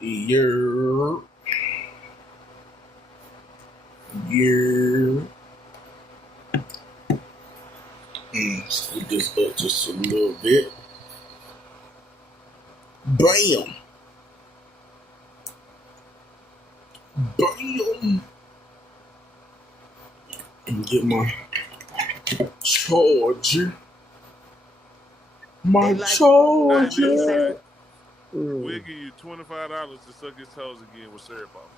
Yeah. Yeah. Speed this up just a little bit. Bam. Bam. And get my charger. My charger. We'll give you $25 to suck his toes again with syrup off.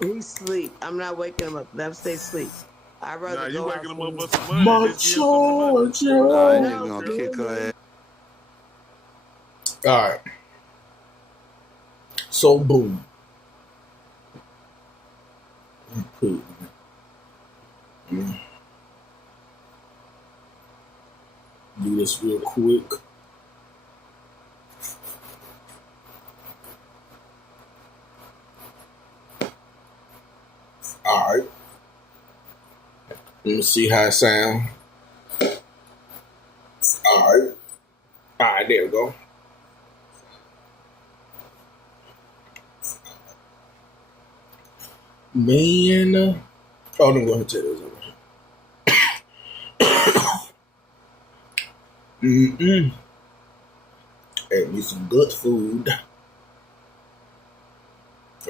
He sleep. I'm not waking him up. Let him stay asleep. I'd rather Nah, you go waking him up outside. for some money. My Just give him some of the money. charger. Nah, No, nigga gonna kick her ass. Alright. So boom. Cool. Do this real quick. Alright. Let me see how it sound. Alright. Alright, there we go. Man. Oh, let me go ahead and take this over. Ate me some good food.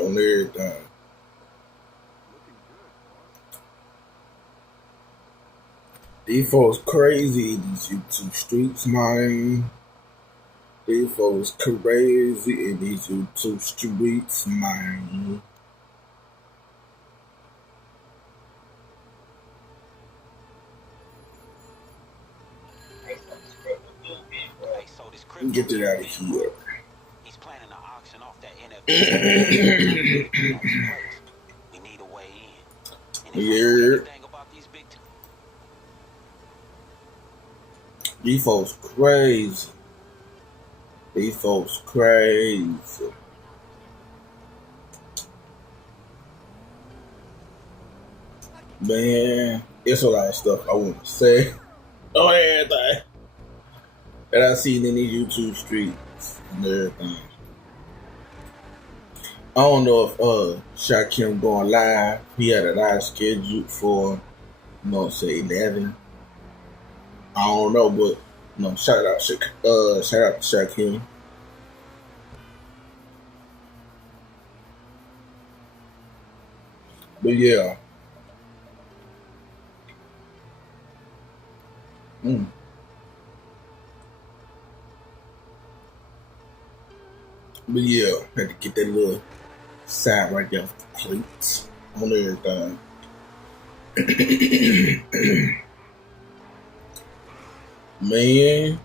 On everything. These folks crazy, these YouTube streets, man. These folks crazy in these YouTube streets, man. Get it out of here. He's planning to auction off that NFT. We need a way in. Yeah. These folks crazy. These folks crazy. Man, it's a lot of stuff I want to say on everything that I seen in these YouTube streets and everything. I don't know if Shakim going live. He had a live scheduled for, say 11. I don't know, but shout out to Shakim. But yeah. But yeah, had to get that little side right there off the plates on everything. Man.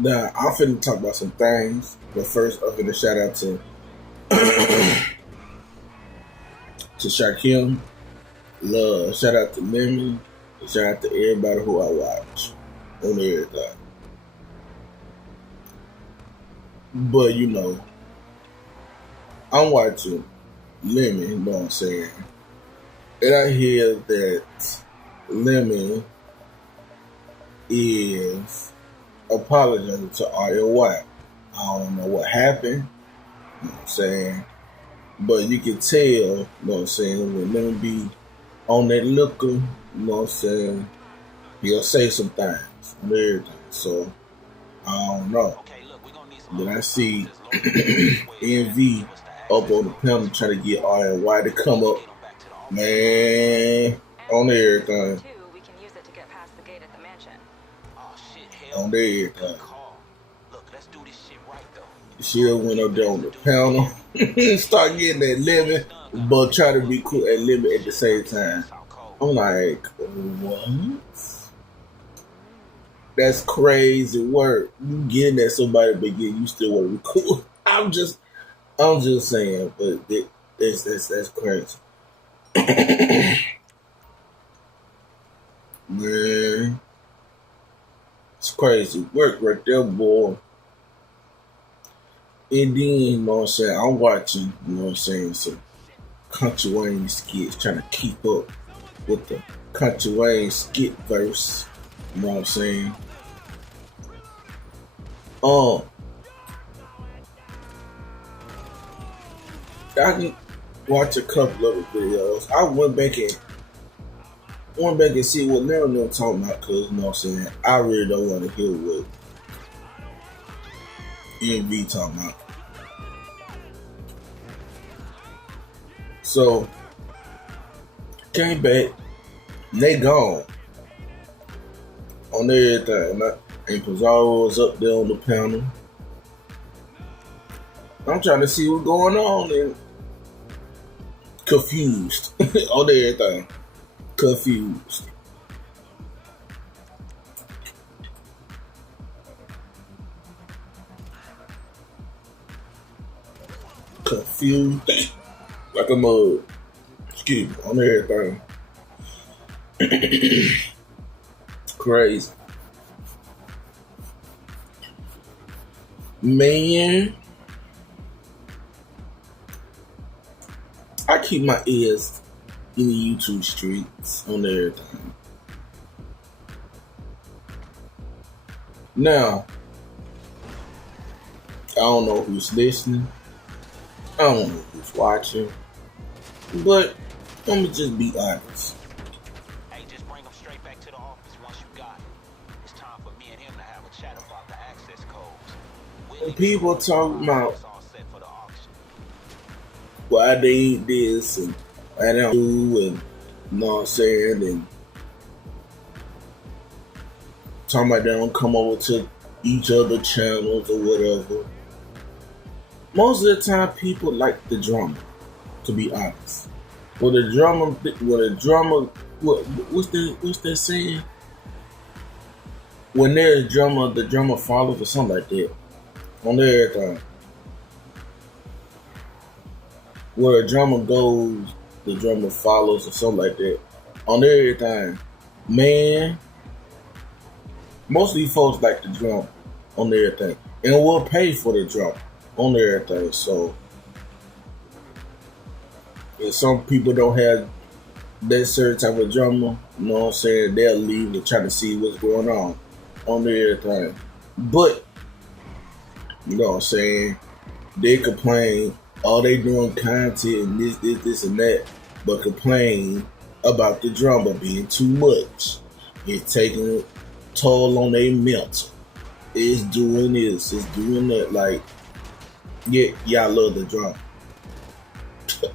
Now, I'm finna talk about some things, but first I'm finna shout out to Shakim. Love. Shout out to Lemon. Shout out to everybody who I watch on everything. But I'm watching Lemon, you know what I'm saying? And I hear that Lemon is apologizing to RLY. I don't know what happened, you know what I'm saying? But you can tell, you know what I'm saying, when Lemon be on that liquor, you know what I'm saying, he'll say some things and everything. So, I don't know. Then I see NV up on the panel trying to get RLY to come up, man, on everything. On everything. She went up there on the panel, start getting that lemon, but try to be cool and lemon at the same time. I'm like, what? That's crazy work. You getting at somebody, but you still want to be cool. I'm just saying, but that's crazy. Man, it's crazy work right there, boy. And then, you know what I'm saying, I'm watching, you know what I'm saying, some Country Wayne skits, trying to keep up with the Country Wayne skit verse. You know what I'm saying? Um, I can watch a couple of the videos. I went back and see what Larry them talking about, cause you know what I'm saying. I really don't want to hear what EMV talking about. So came back, and they gone on everything. And Pizarro was up there on the panel. I'm trying to see what's going on and confused on everything. Confused. Confused like a mug. Excuse me, on everything. Crazy. Man, I keep my ears in the YouTube streets on everything. Now, I don't know who's listening. I don't know who's watching. But let me just be honest. Hey, just bring him straight back to the office once you got it. It's time for me and him to have a chat about the access codes. When people talk about It's all set for the auction. why they eat this and why they don't do, and you know what I'm saying, and talking about they don't come over to each other channels or whatever. Most of the time, people like the drama. To be honest, what's that saying? When there's drama, the drama follows, or something like that. On everything, where the drama goes, the drama follows, or something like that. On everything, man. Most of these folks like the drama on everything, and will pay for the drama on everything. So, if some people don't have that certain type of drama, you know what I'm saying, they'll leave and try to see what's going on everything. But, you know what I'm saying, they complain, all they doing content and this and that, but complain about the drama being too much. It's taking a toll on their mental. It's doing this, it's doing that. Like, yeah, y'all love the drama.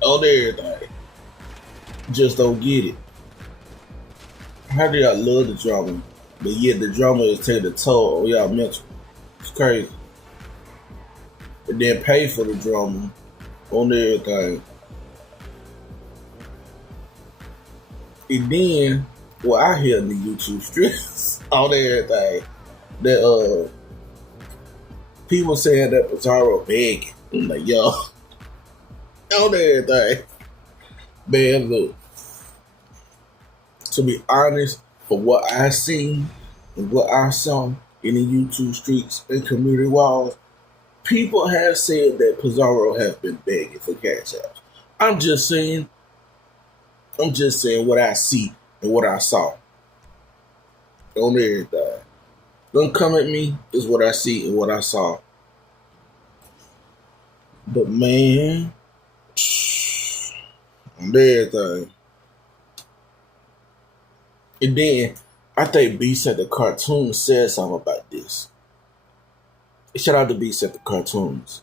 On everything. Just don't get it. How do y'all love the drama, but yet the drama is taking a toll on y'all mental? It's crazy. And then pay for the drama on everything. And then, well, I hear in the YouTube streets on everything that people saying that Pizarro begging. I'm like, yo, on everything. Man, look. To be honest, for what I seen and what I saw in the YouTube streets and community walls, people have said that Pizarro have been begging for cash apps. I'm just saying what I see and what I saw. On everything. Don't come at me, is what I see and what I saw. But man, on everything. And then I think Beast at the Cartoon said something about this. Shout out to Beast at the Cartoons.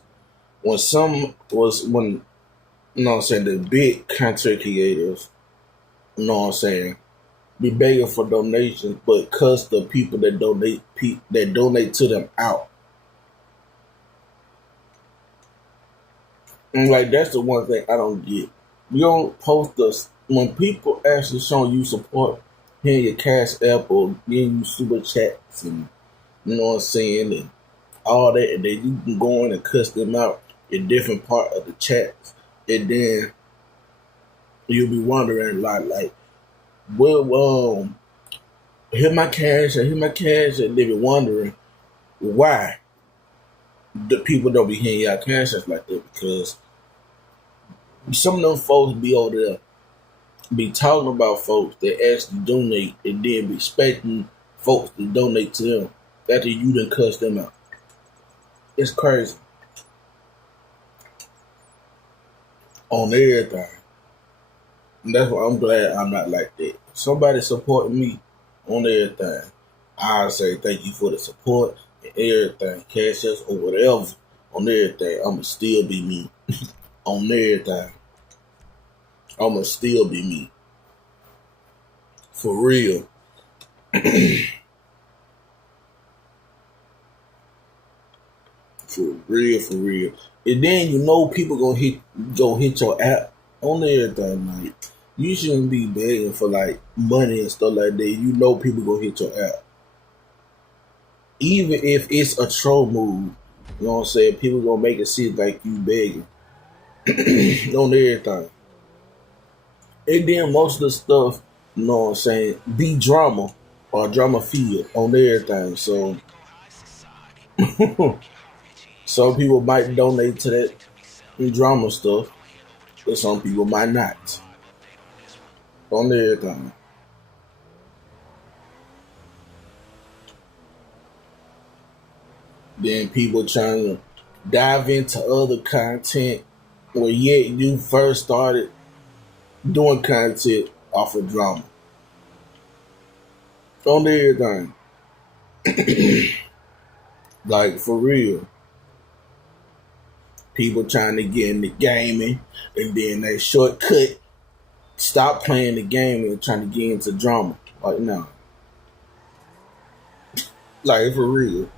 When you know what I'm saying, the big content creators, you know what I'm saying, be begging for donations, but cuss the people that donate to them out. And like, that's the one thing I don't get. You don't post us when people actually showing you support, hitting your cash app or giving you super chats and you know what I'm saying, and all that, and then you can go in and cuss them out in different part of the chats, and then you'll be wondering like, well, hit my cash, and they be wondering why the people don't be hitting y'all cash apps like that, because some of them folks be over there be talking about folks that actually donate and then be expecting folks to donate to them after you done cuss them out. It's crazy. On everything. And that's why I'm glad I'm not like that. If somebody supporting me on everything, I'll say thank you for the support and everything. Cash us or whatever on everything. I'ma still be me. On everything. I'ma still be me. For real. For real. And then you know people gonna hit your app on everything. Like, you shouldn't be begging for like money and stuff like that. You know people gonna hit your app. Even if it's a troll move, you know what I'm saying? People gonna make it seem like you begging. On everything. And then most of the stuff, you know what I'm saying, be drama or drama filled on everything. So some people might donate to that drama stuff, but some people might not. On everything. Then people trying to dive into other content where yet you first started doing content off of drama. On everything. Like, for real. People trying to get into gaming, and then they shortcut, stop playing the game and trying to get into drama. Like, no. Like, for real.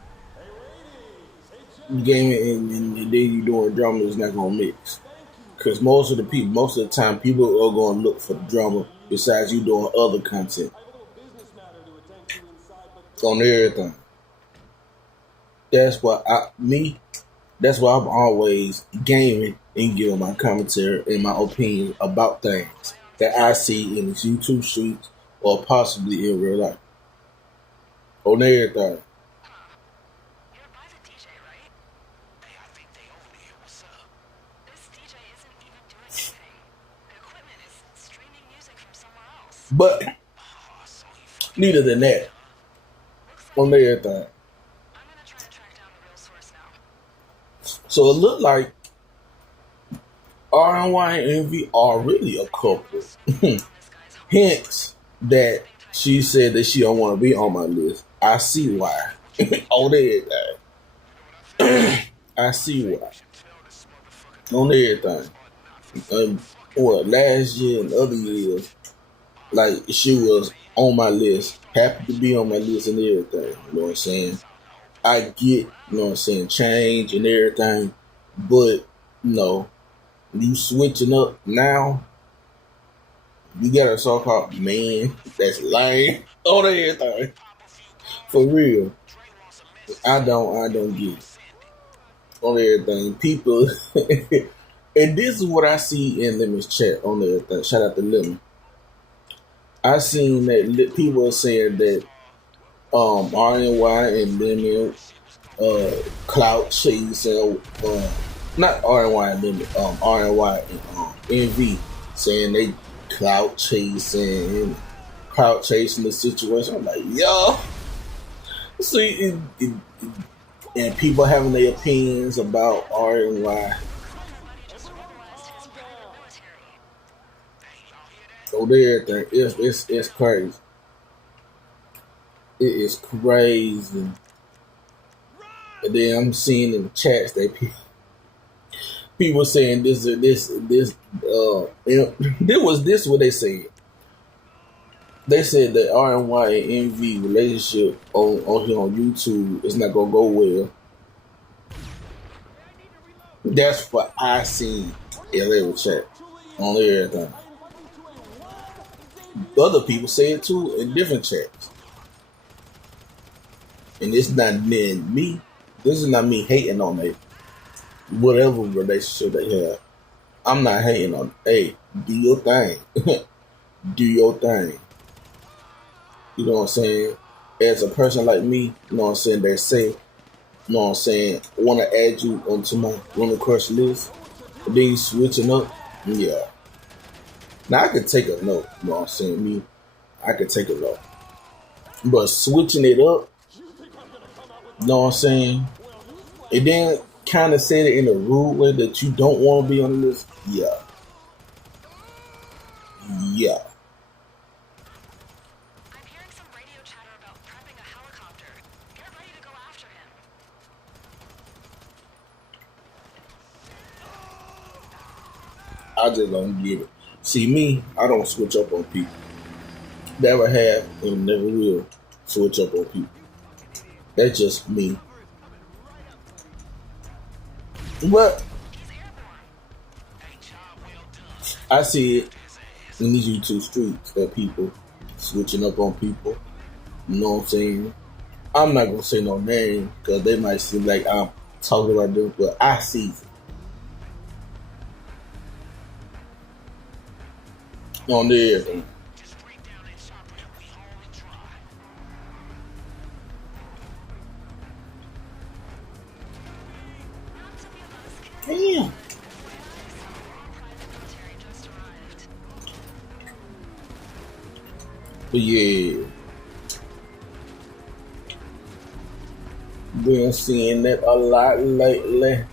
Gaming and then you doing drama is not gonna mix. Because most of the time, people are gonna look for the drama besides you doing other content. On everything. That's why I'm always gaming and giving my commentary and my opinion about things that I see in these YouTube streets or possibly in real life. On everything. But neither than that. On everything. So it looked like RNY and Envy are really a couple. Hence that she said that she don't want to be on my list. I see why. On everything. I see why. On everything. Last year and other years, like, she was on my list, happy to be on my list and everything. You know what I'm saying? I get, you know what I'm saying, change and everything, but, you switching up now, you got a so-called man that's lame on everything. For real. I don't get it. On everything. People, and this is what I see in Lemon's chat on everything. Shout out to Lemon. I seen that people are saying that RNY and Lemon clout chasing, not RNY and Lemon, RNY and NV saying they clout chasing the situation. I'm like, yo, see, and people having their opinions about RNY. So everything, it's crazy. It is crazy. And then I'm seeing in the chats that people saying this was what they said. They said that RNY and NV relationship on here on YouTube is not gonna go well. That's what I seen in their chat on everything. Other people say it too in different chats. And it's not me. This is not me hating on it. Whatever relationship they have. I'm not hating on it. Hey, do your thing. Do your thing. You know what I'm saying? As a person like me, you know what I'm saying, they say, you know what I'm saying, want to add you onto my Women Crush list. And then you switching up. Yeah. Now I could take a note, you know what I'm saying? I could take a note. But switching it up, you know what I'm saying? It then kind of said it in a rude way that you don't want to be on the list. Yeah. Yeah. I'm hearing some radio chatter about prepping a helicopter. Get ready to go after him. I just don't get it. See, me, I don't switch up on people. Never have and never will switch up on people. That's just me. But I see it in these YouTube streets that people switching up on people. You know what I'm saying? I'm not gonna say no name because they might seem like I'm talking about them, but I see it on there. Damn. But yeah, been seeing that a lot lately.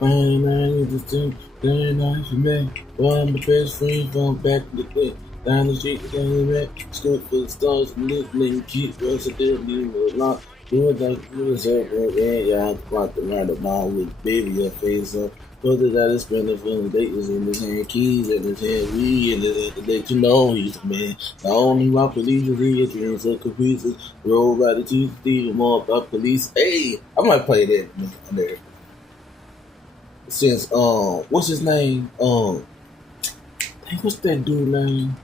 Man, you just think very nice for me. One of my best friends from back in the day. Down the street, came back, scoop for the stars, listening, keep us a deal, leave me alone. Do it like you was up, and yeah, I'm quite the right about with baby your face up. Whether that is spending feeling date was in his hand, keys in his hand, weed in his hand, to let you know he's the man. Not only about police, he is dreams of caprices, roll by the teeth, steal more about police. Hey, I might play that there. Since what's his name? Hey, what's that dude name?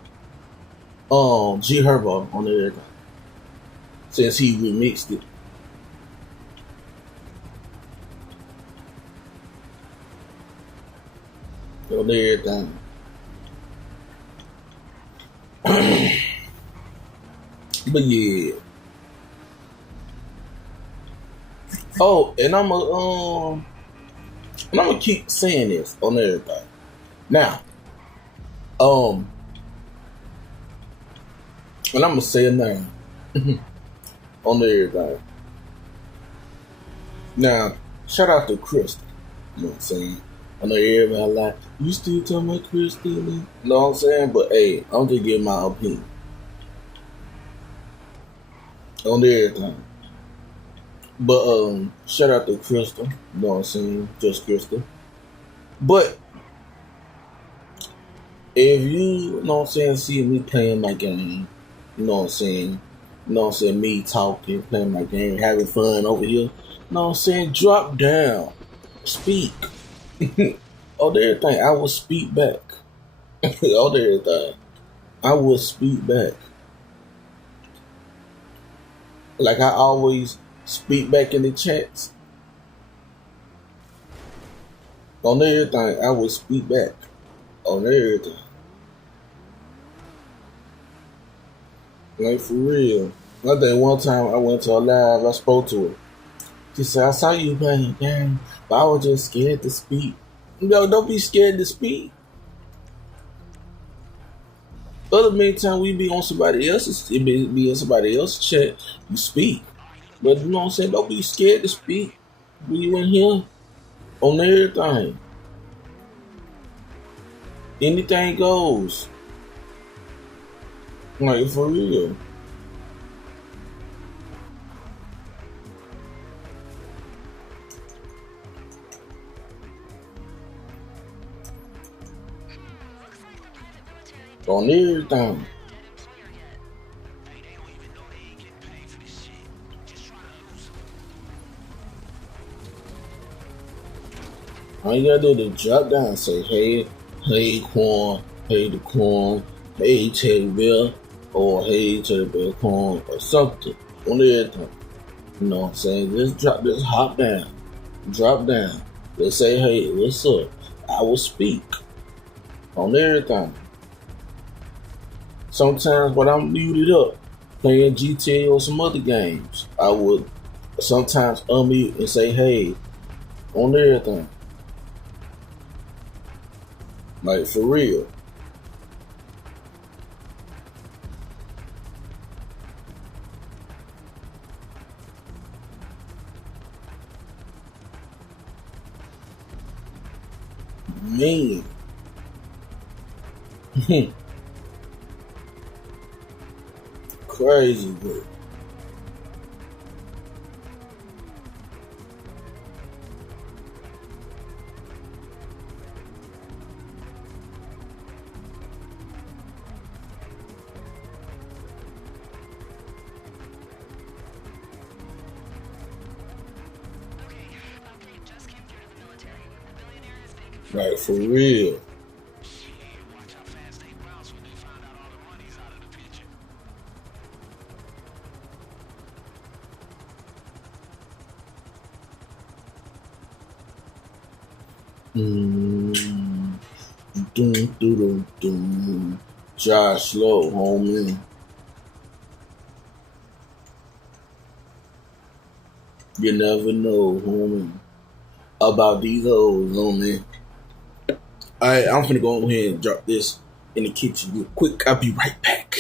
G Herbo on there. Since he remixed it. On everything. But yeah. Oh, and I'm gonna keep saying this on everything. Now, and I'm gonna say a name on everything. Now, shout out to Crystal. You know what I'm saying? I know everybody like, you still talking about Crystal? You know what I'm saying? But hey, I'm just giving my opinion on everything. But shout out to Crystal. You know what I'm saying? Just Crystal. But if you know what I'm saying, see me playing my game, you know what I'm saying? You know what I'm saying? Me talking, playing my game, having fun over here. You know what I'm saying? Drop down. Speak. On everything, I will speak back. On everything, I will speak back. Like I always speak back in the chats. On everything, I will speak back. On everything. Like for real. I think one time I went to a live, I spoke to her. She said, I saw you playing a game, but I was just scared to speak. No, don't be scared to speak. Other meantime, we be on somebody else's, it be in somebody else's chat, you speak. But you know what I'm saying? Don't be scared to speak when you in here on everything. Anything goes. Like for real. On everything. All you gotta do is drop down and say, hey Quan, hey the Quan, hey Teddy Bear, or hey Teddy Bear Quan, or something. On everything. You know what I'm saying? Just hop down. Drop down. Let's say, hey, what's up? I will speak. On everything. Sometimes when I'm muted up, playing GTA or some other games, I would sometimes unmute and say, hey, on everything. Like, for real. Man. Crazy, bro. Okay, update just came through to the military. The billionaire has been confirmed. Like, for real. Shit, watch how fast they bounce when they find out all the money's out of the picture. Doom, doom, doom, doom. Josh Slow, homie. You never know, homie, about these hoes, homie. Alright, I'm finna go ahead and drop this in the kitchen real quick. I'll be right back.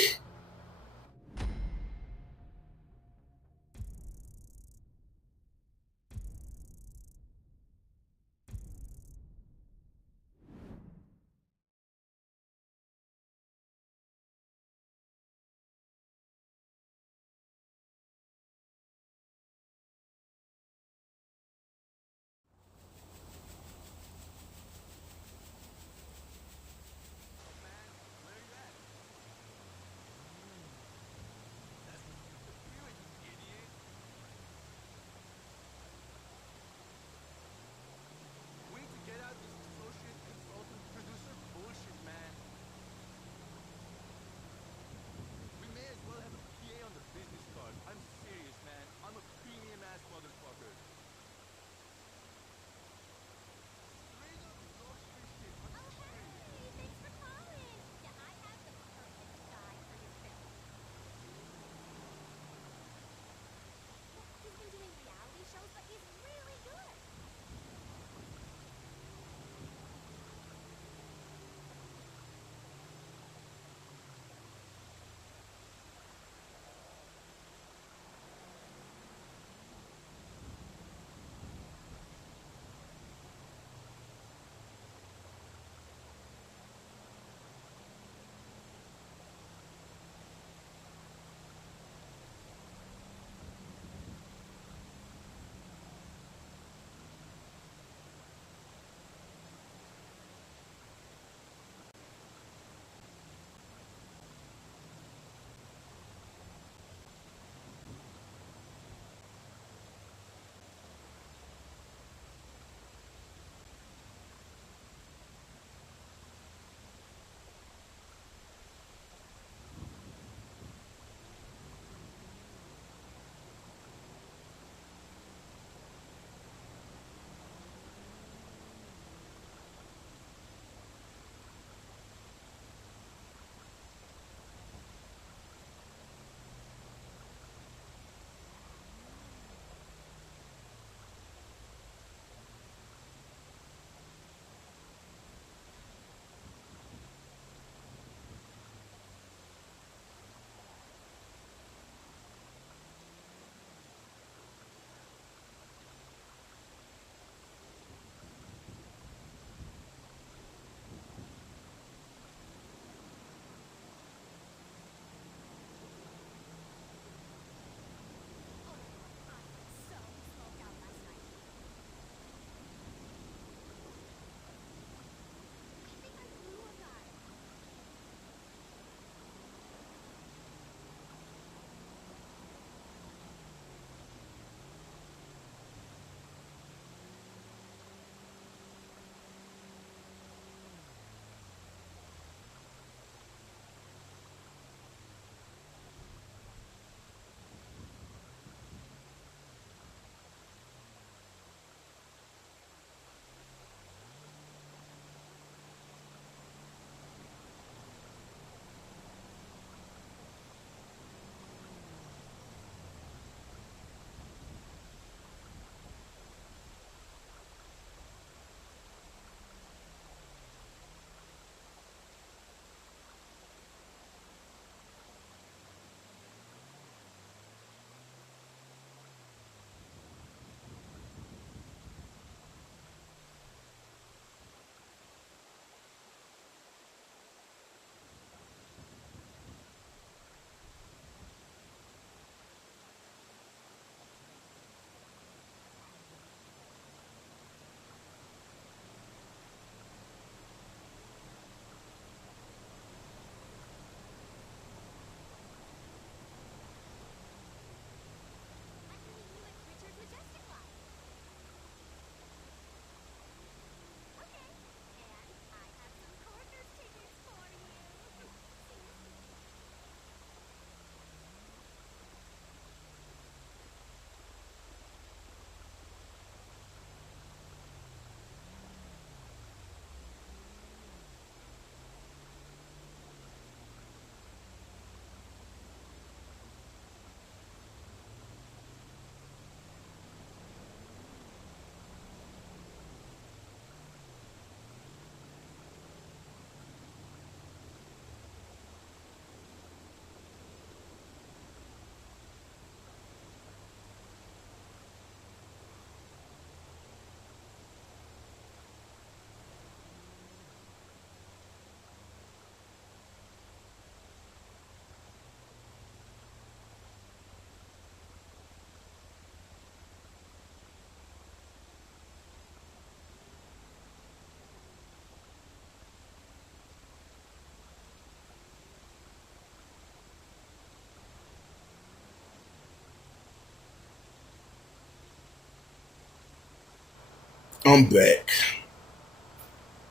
I'm back.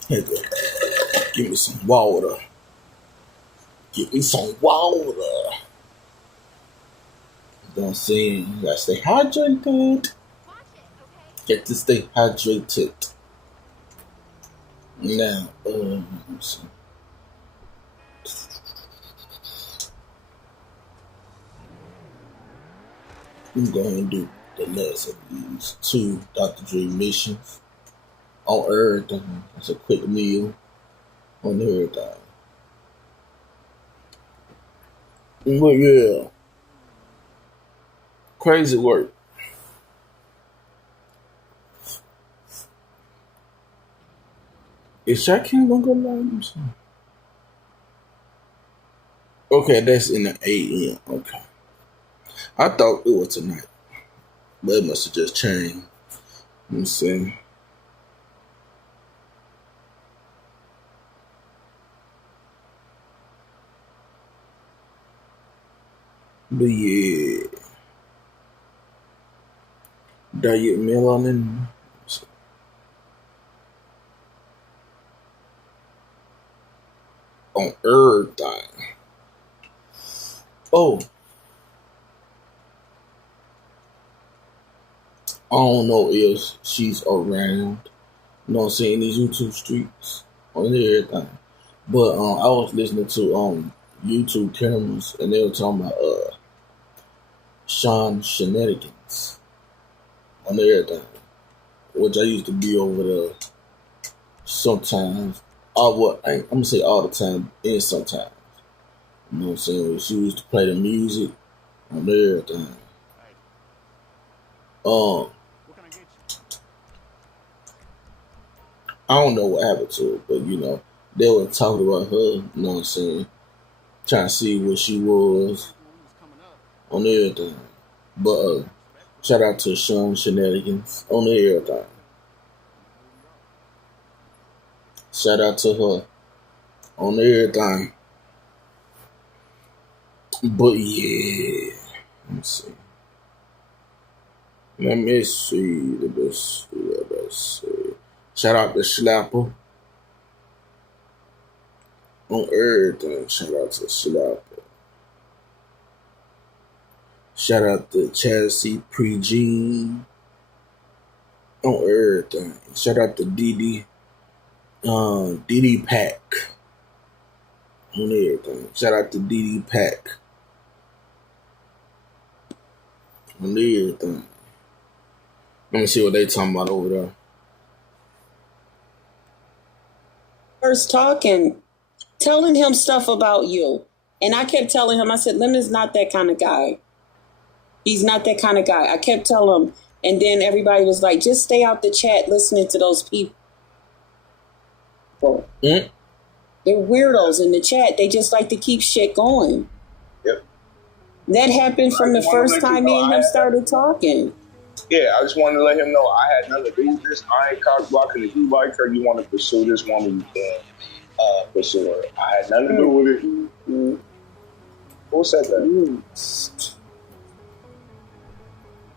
Hey, give me some water. Give me some water. You know what I'm saying? You gotta stay hydrated. Get to stay hydrated. Now, let's see. I'm going to do the last of these 2 Dr. Dre missions on everything. It's a quick meal on everything. But yeah, crazy work. Is Shaquille gonna go live? Okay, that's in the AM. Okay. I thought it was tonight, but it must have just changed. Let me see. But yeah, diet melanin. On everything. Oh. I don't know if she's around, you know what I'm saying, these YouTube streets on everything. But I was listening to YouTube cameras and they were talking about Sean Shenanigans on everything. Which I used to be over there sometimes. I'm gonna say all the time and sometimes. You know what I'm saying? She used to play the music on everything. I don't know what happened to her, but you know, they were talking about her, you know what I'm saying? Trying to see what she was on everything. But shout out to Sean Shenanigans on everything. Shout out to her on everything. But yeah, let me see. Let me see. Shout out to Slapper on everything. Shout out to Slapper. Shout out to Chelsea Pre-Jean on everything. Shout out to Didi Pack on everything. Shout out to Didi Pack on everything. Let me see what they talking about over there. First talking, telling him stuff about you. And I kept telling him, I said, Lemon's not that kind of guy. He's not that kind of guy. I kept telling him. And then everybody was like, just stay out the chat listening to those people. They're weirdos in the chat. They just like to keep shit going. Yep. That happened from the first time me and him started talking. Yeah, I just wanted to let him know I had nothing to do with this. I ain't cock blocking. If you like her, you want to pursue this woman, you can pursue her. I had nothing to do with it. Who said that?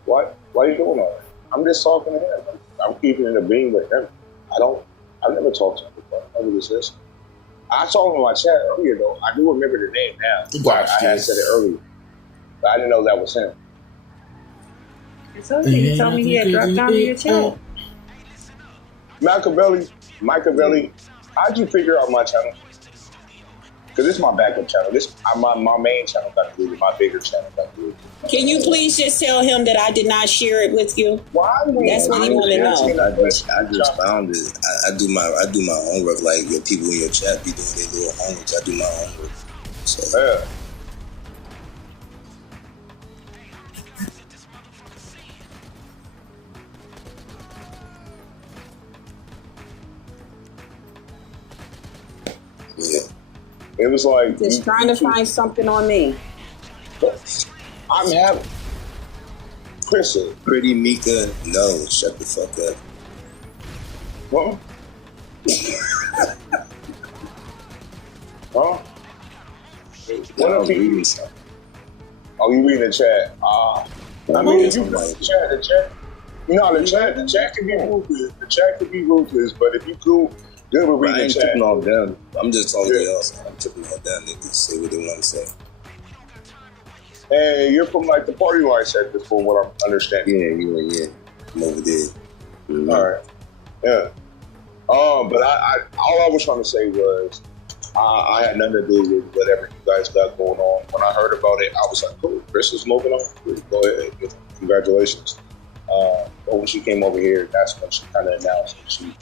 What? Why are you doing all that? I'm just talking to him. I'm keeping it a being with him. I've never talked to him before. I never was this. I saw him in my chat earlier, though. I do remember the name now. I had said it earlier. But I didn't know that was him. It's okay. You told me he had dropped down in your chat. Machiavelli, how'd you figure out my channel? Because this is my backup channel. My main channel got deleted. My bigger channel got deleted. Can you please just tell him that I did not share it with you? Why? That's what he want to know. I just found it. I do my homework. Like your people in your chat be doing their little homework. I do my homework. So. Yeah. It was like just trying to find something on me. I'm having Crystal. Pretty Mika, no, shut the fuck up. Huh? Huh? What up, reading something? Oh, you reading the chat? I mean, if you read the chat, No, the chat can be ruthless. The chat can be ruthless, but if you cool, good with I reading ain't the chat. tripping off them. I'm just talking to y'all. So I'm tripping off them. They can say what they want to say. And you're from like the party line sector, from what I'm understanding. Yeah. I'm over there. Mm-hmm. All right. Yeah. But I all I was trying to say was I had nothing to do with whatever you guys got going on. When I heard about it, I was like, cool, Chris is moving on. Go ahead. Congratulations. But when she came over here, that's when she kind of announced that she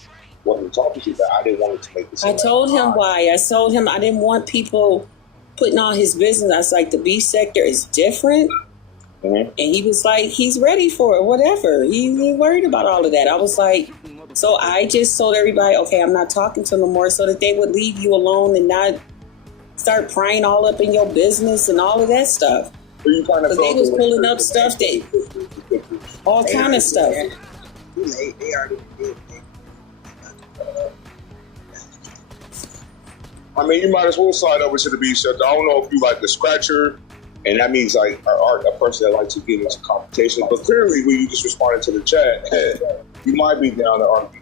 wasn't talking to you, but I didn't want it to make this. I told him why. I told him I didn't want people putting on his business. I was like, the B sector is different. Mm-hmm. And he was like, he's ready for it, whatever. He ain't worried about all of that. I was like, so I just told everybody, okay, I'm not talking to them no more, so that they would leave you alone and not start prying all up in your business and all of that stuff. Because they was pulling up stuff that, all kind of stuff. They already did. I mean, you might as well slide over to the B sector. I don't know if you like the scratcher, and that means like a person that likes to get into competition. But clearly, when you just responded to the chat, you might be down to argue.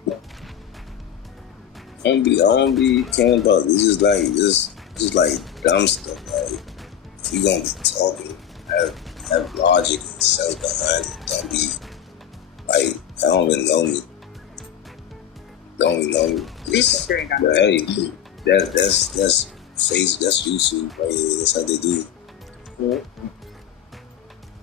I don't be caring about this. Just like dumb stuff. Like if you gonna be talking, have logic and sense behind it. Don't be like I don't even know me. Don't even know me. But hey, that's Facebook, that's YouTube right here. That's how they do. Mm-hmm.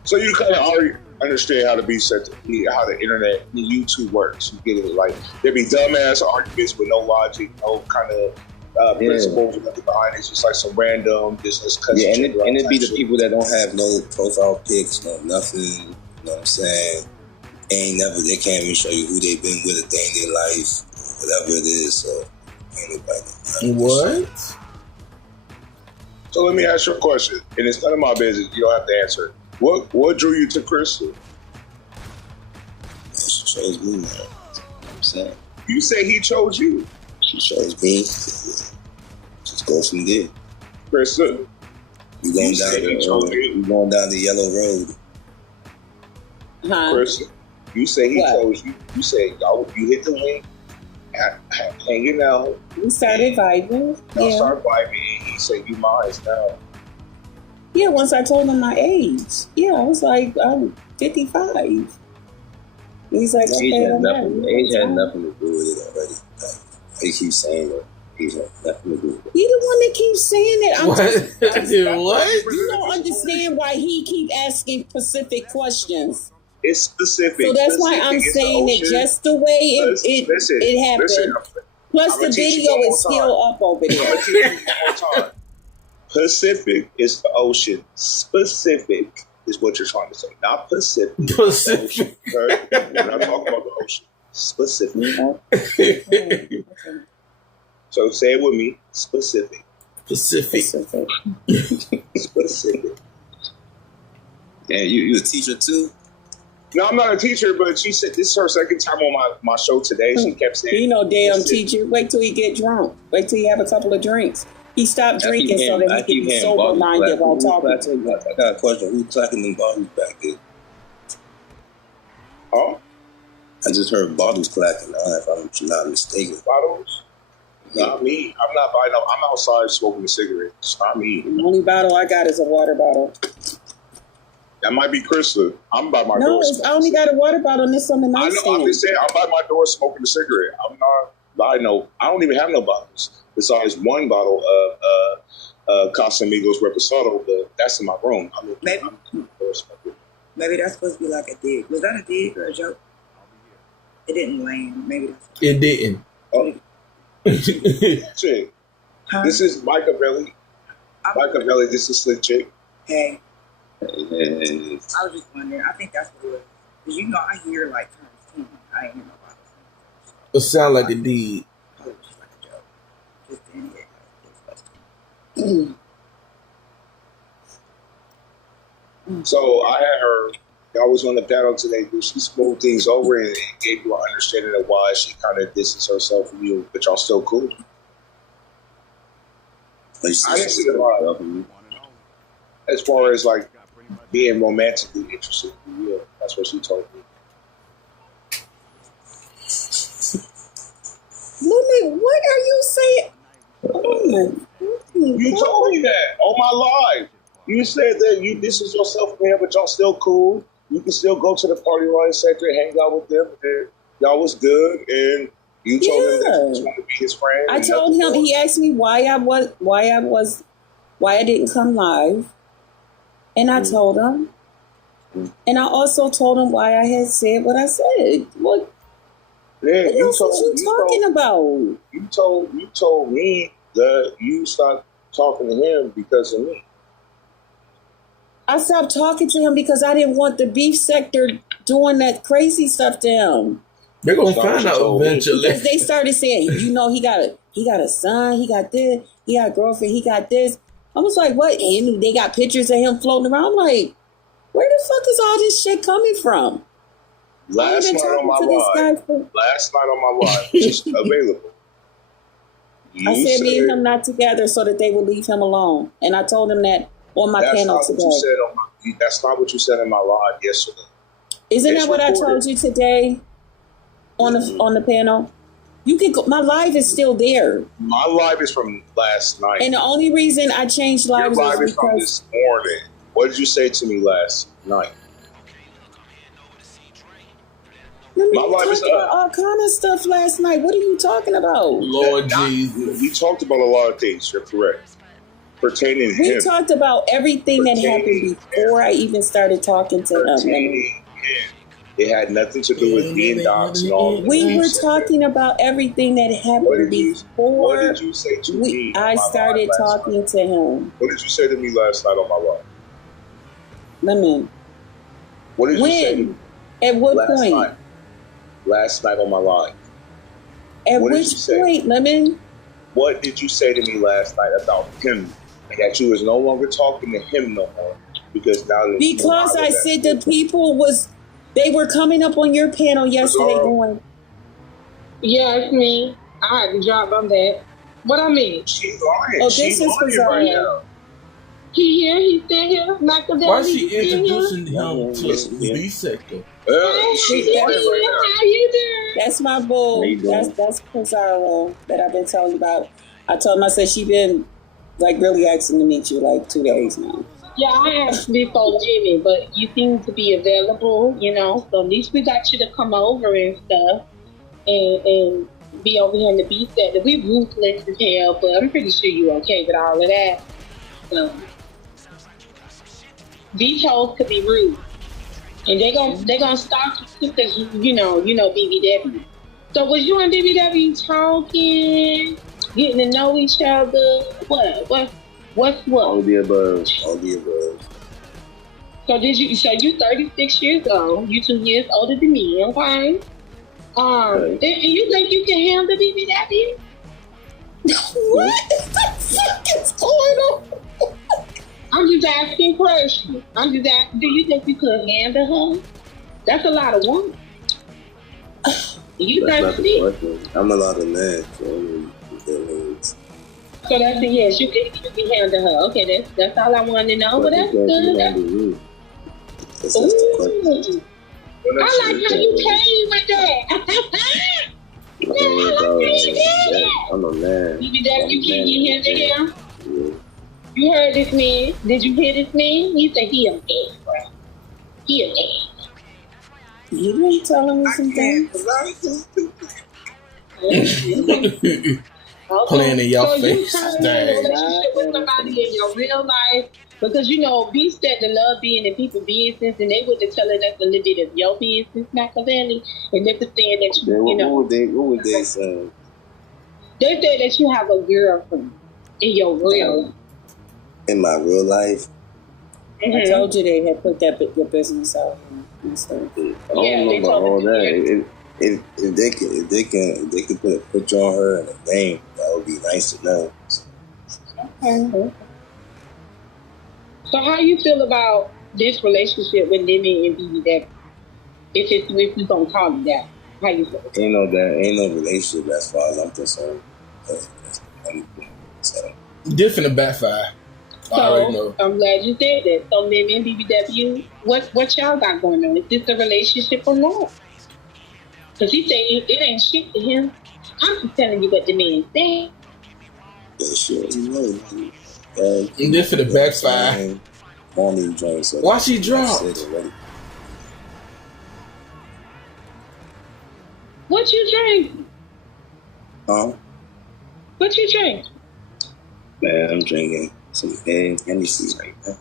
So you kind of already understand how the B sector, how the internet, the YouTube works. You get it? Like there be dumbass arguments with no logic, no kind of principles or nothing behind it. It's just like some random business. Yeah, and it be the people that don't have no profile pics, no nothing. You know what I'm saying? They can't even show you who they've been with a day in their life, whatever it is. So ain't nobody. What? So let me ask you a question, and it's none of my business. You don't have to answer it. What drew you to Crystal? She chose me, man. You know what I'm saying? You say he chose you. She chose me. Just go from there. Crystal. We going down the yellow road. Huh? Crystal. You say he chose you. You say you hit the link, hanging out. We started vibing. Y'all started vibing, and he said you mine now. Yeah, once I told him my age. Yeah, I was like, I'm 55. And he's like, okay, age had nothing to do with it already. He keeps saying that. Age had nothing to do with it. He the one that keeps saying it. What? You don't understand why he keep asking specific questions. It's specific. So that's why I'm saying it just the way it happened. Listen, plus the video is still up over there. I'm gonna teach you one more time. Pacific is the ocean. Specific is what you're trying to say. Not Pacific. Pacific. We're not talking about the ocean. Specific. So say it with me. Specific. Pacific. Specific. Yeah, you a teacher too? No, I'm not a teacher, but she said this is her second time on my show today. She kept saying, "You know, damn teacher. Wait till he get drunk. Wait till he have a couple of drinks. He stopped drinking so that he can be sober minded while talking to you." I got a question. Who's clacking them bottles back there? Oh? I just heard bottles clacking. If I'm not mistaken. Bottles? Not me. I'm not buying up. I'm outside smoking a cigarette. It's not me. The only bottle I got is a water bottle. That might be Crystal. I'm by my door. No, I only got a water bottle and this on the nightstand. I know. I'm just saying. I'm by my door smoking a cigarette. I'm not buying no. I don't even have no bottles besides one bottle of Casamigos Reposado, but that's in my room. Maybe that's supposed to be like a dig. Was that a dig or a joke? It didn't land. Maybe that's it didn't. Oh. Chick. Huh? This is Micah Belly. This is Slick Chick. Hey. I was just wondering. I think that's what it was. Because you know, I hear like terms 10. I ain't hear nobody. It sound like it did. Oh, just like a joke. Just in it. So I had her. I was on the panel today. She smoothed things over and gave you an understanding of why she kind of distanced herself from you, but y'all still cool. I didn't see a lot of them. As far as like being romantically interested in you, that's what she told me. like, what are you saying? Oh, You told me that on my live. You said that you distance yourself from him, but y'all still cool. You can still go to the party line sector, hang out with them, and y'all was good. And you told him that you was going to be his friend. I told him. He asked me why I didn't come live, and I told him. And I also told him why I had said what I said. What else was you talking about? You told me that you stopped talking to him because of me. I stopped talking to him because I didn't want the beef sector doing that crazy stuff to him. They're gonna find out eventually. Because they started saying, you know, he got a son, he got this, he got a girlfriend, he got this. I was like, what? And they got pictures of him floating around. I'm like, where the fuck is all this shit coming from? Last night on my live, just available. I said me and him not together so that they would leave him alone. And I told him that on my panel today. That's not what you said in my live yesterday. Isn't that what I told you today on the panel? You can go, my live is still there. My live is from last night. And the only reason I changed lives Your live is from this morning. What did you say to me last night? My live is up. All kind of stuff last night. What are you talking about? Lord Jesus. We talked about a lot of things. You're correct. Pertaining to him. We talked about everything that happened before I even started talking to him. It had nothing to do with being doxxed and all. We were talking about everything that happened before. What did you say to me? I started talking to him. What did you say to me last night on my live? Lemon. What did you say to me? At what point? Last night on my live. At which point, Lemon? What did you say to me last night about him? That you was no longer talking to him no more because now. Because I said the people they were coming up on your panel yesterday going. Yeah, it's me. I had to drop on that. What I mean? She's lying. Oh, this is bizarre. He here? He still here? Machiavelli? Why is she introducing him to the B sector? She's lying right How you doing? That's my bull. That's Pizarro that I've been telling you about. I told him, I said she been like really asking to meet you like 2 days now. Yeah, I asked before Jimmy, but you seem to be available, you know. So at least we got you to come over and stuff and be over here in the B set. We ruthless as hell, but I'm pretty sure you okay with all of that. So these hoes could be rude. And they gonna stop you because you know BBW. So was you and BBW talking, getting to know each other? What's what? All the above. All the above. So you 36 years old. You 2 years older than me, okay? And you think you can handle BBW? What the fuck is going on? I'm just asking questions. I'm just asking, do you think you could handle her? That's a lot of women. You 36. I'm a lot of man. So that's a yes. You can handle her. Okay, that's all I wanted to know. But that's good. That's the question. I like how you came with that. I'm a man. BBW, can you handle him? Yeah. You heard this man? Did you hear this man? He said he a man, bro. He a man. You didn't tell him some things. Playing in your face. So you kind of in a relationship with somebody in your real life? Because, you know, we said to love being in people's business, and they would have telling us a little bit of your business, Machiavelli, and they were saying that you know. What would they say? They said that you have a girlfriend in your real life. In my real life? Mm-hmm. I told you they had put your business out and stuff. I don't know about all that. If they can put a picture on her and a name, that would be nice to know. Okay. So how you feel about this relationship with Lemon and BBW? If we gonna call it that, how you feel? Ain't no relationship as far as I'm concerned. So. Different than backfire. So I'm glad you said that. So Lemon and BBW, what y'all got going on? Is this a relationship or not? Because he said it ain't shit to him. I'm just telling you what the man said. Yeah, shit, you know. And then for the backfire. I don't even drink, so Why she dropped? What you drink? Huh? What you drink? Man, I'm drinking some Hennessy right now.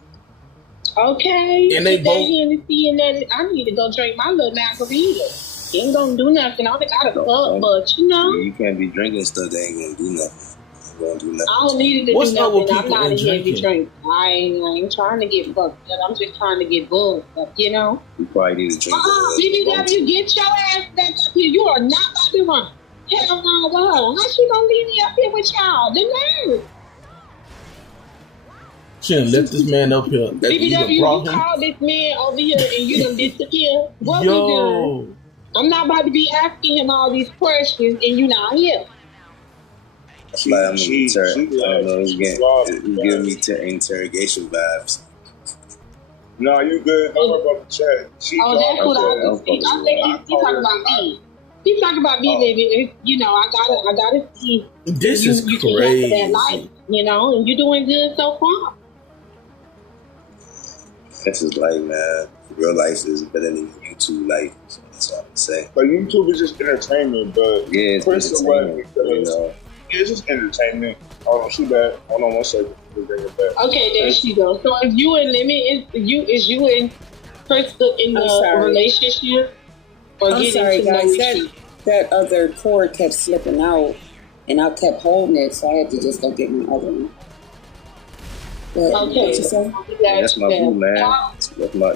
Okay. And they that both. Hennessy and that. I need to go drink my little margarita. Ain't gonna do nothing. I only got a cup, but you know. You can't be drinking stuff that ain't gonna do nothing. Gonna do nothing. I don't need it to What's do up with nothing. I'm people not a and heavy drinking? drink. I ain't trying to get fucked up. I'm just trying to get buzzed up, you know? You probably need to drink. BBW, get your ass back up here. You are not about to run. Hell no, with her. How she gonna leave me up here with y'all? The nerve. She done left this man up here. That you done BBW, you brought him. called this man over here and you done disappear. What we doing? Yo. I'm not about to be asking him all these questions and you not here. That's like I'm gonna I don't know. It's giving me interrogation vibes. No, you good. Don't worry about the chat. That's what I was thinking. I think he's talking about me. He's talking about me, baby. You know, I gotta see. This is you crazy. That life, you know, and you're doing good so far. This is like, man, real life is better than YouTube life. So that's all I'm saying. But YouTube is just entertainment, but yeah, it's entertainment. You know. It's just entertainment. Hold on, shoot back. Hold on 1 second. We'll bring it back. Okay, there she goes. So if you and Lemon is you and Crystal in the relationship? Or I'm sorry, guys. That other cord kept slipping out, and I kept holding it, so I had to just go get my other one. But, okay. What you say? That's my boo, man.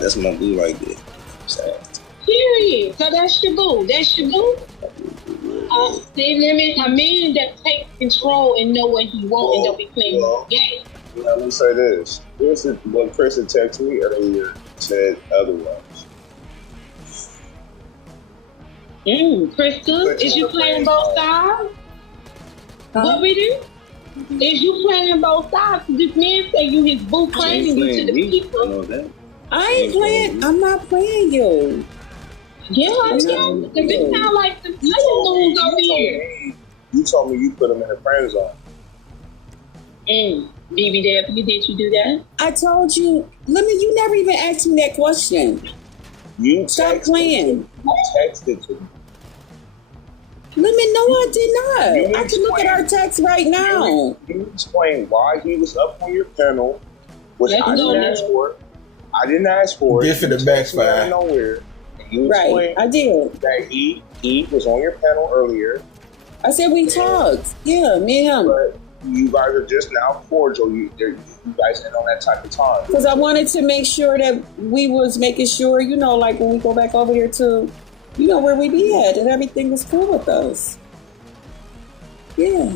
That's my boo right there. Period. So that's your boo. That's your boo. See, Lemon, a man that takes control and know what he wants and don't be playing games. Let me say this. When Chris had texted me earlier, said otherwise. Crystal, is you playing both sides? What we do? Is you playing both sides? This man say you his boo playing you to the people. I ain't playing. I'm not playing you. Yeah, I know. Because it sound like the little moves over here. You told me you put him in the friend zone. BBW, did you do that? I told you. You never even asked me that question. You stop playing. You texted to me. Lemon, no, I did not. I can look at our text right now. You explained why he was up on your panel, which I didn't ask for. I didn't ask for it. Different the backfire. Nowhere. You right, I did. That he was on your panel earlier. I said we talked. Yeah, me and him. But you guys are just now cordial. You guys ain't on that type of time. Because I wanted to make sure that we was making sure, you know, like when we go back over here to, you know, where we be at, and everything was cool with us. Yeah.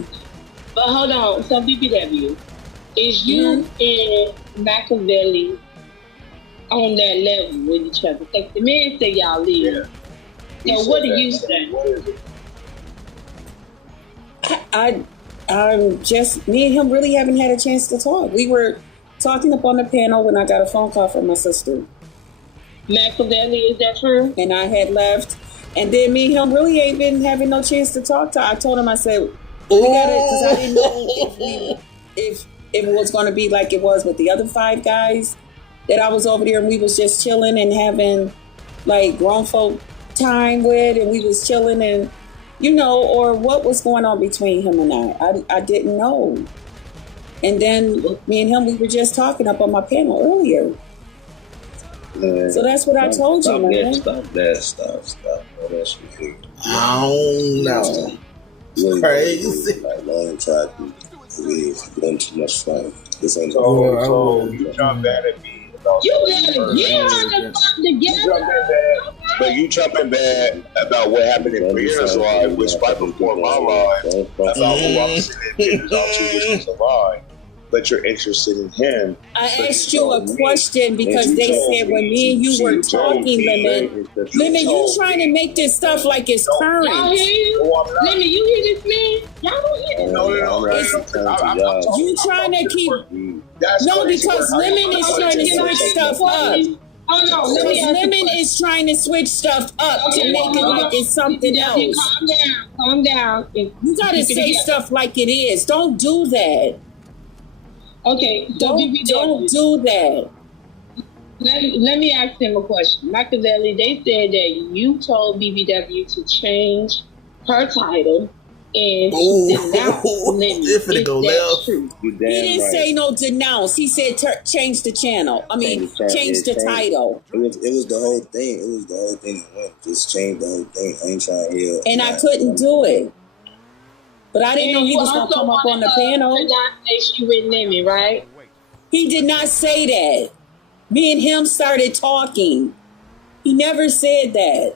But hold on, so BBW, is you and Machiavelli on that level with each other? Because the men say y'all live. Yeah. So what do you say? What is it? I'm just, me and him really haven't had a chance to talk. We were talking up on the panel when I got a phone call from my sister. Machiavelli, is that true? And I had left. And then me and him really ain't been having no chance to talk to. I told him, I said, we got it, because I didn't know if it was going to be like it was with the other 5 guys that I was over there and we was just chilling and having like grown folk time with, and we was chilling and, you know, or what was going on between him and I didn't know. And then me and him, we were just talking up on my panel earlier. Man, so that's what I told you, man. Stop that. Oh, that's ridiculous. I don't know. Really crazy. Like, don't try to doing too much fun. This ain't so you jump bad at me. You better get on the fuck together. But you jumping bad about what happened in Brianna's life, which right before my life, about who I'm sitting in pictures on 2 issues of life. But you're interested in him. I asked you a question because they said when me and you were talking, Lemon, you trying to make this stuff like it's current. Y'all hear you? Lemon, you hear this man? Y'all don't hear this man. No. You trying to keep... No, because Lemon is trying to switch stuff up. Hold on, let me ask you a Lemon question. is trying to switch stuff up to Okay, make it like it's something else. Calm down. You gotta Keep it say together. stuff like it is. Don't do that. Okay, so Don't BBW. do that. Let me ask him a question. Machiavelli, they said that you told BBW to change her title and denounce Lemon. If it Is go that left. true? You damn He didn't right. say no denounce. He said change the channel. I mean, change the title. It was the whole thing. It was the whole thing that went. Just change the whole thing. I ain't trying to hear. And I couldn't do it. But I didn't know he was going to come up on the panel. Did not say she with Lemon, right? He did not say that. Me and him started talking. He never said that.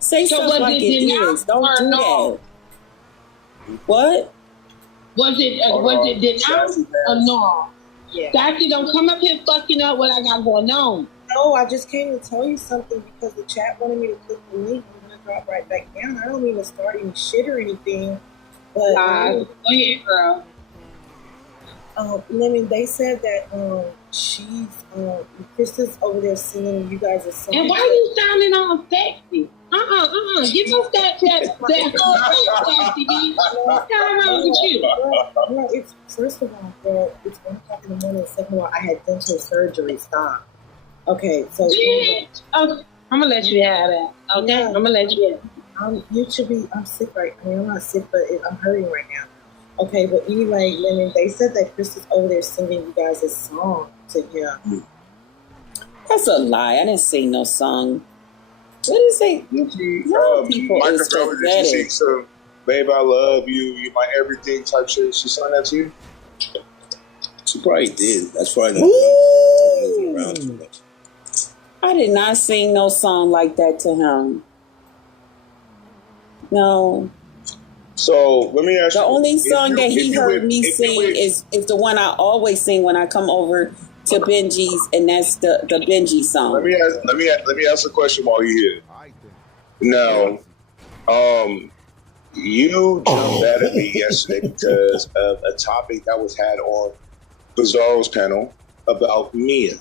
Say So stuff was like it it is. denounced Don't or do no? that. What? Was it denounced or no? Yeah. Sassy, don't come up here fucking up what I got going on. No, I just came to tell you something because the chat wanted me to click the link and then I drop right back down. I don't mean to start any shit or anything, but Go ahead, girl. Lemon, they said that she's Krista's over there singing you guys a song. And why you sounding all sexy? Give us that sexy beat. What's wrong with you? No, it's first of all, girl, it's 1 o'clock in the morning. Second of all, I had dental surgery. Stop. Okay, so Okay, I'm gonna let you have that. Okay, Yeah. I'm gonna let you have it. you should be. I'm sick right. I mean, I'm not sick, but I'm hurting right now. Okay, but anyway, Lemon, they said that Krista's over there singing you guys a song to him. That's a lie. I didn't sing no song. What is it? People is Michael, did you pathetic. see some "Babe, I love you, you my everything" type shit? She signed that to you? She probably did. That's probably not moving around too much. I did not sing no song like that to him. No. So let me ask you. The only song that he heard me if you sing would- is the one I always sing when I come over to Benji's, and that's the Benji song. Let me ask a question while you're here. Now, you jumped out at me yesterday because of a topic that was had on Bizarro's panel about Mia.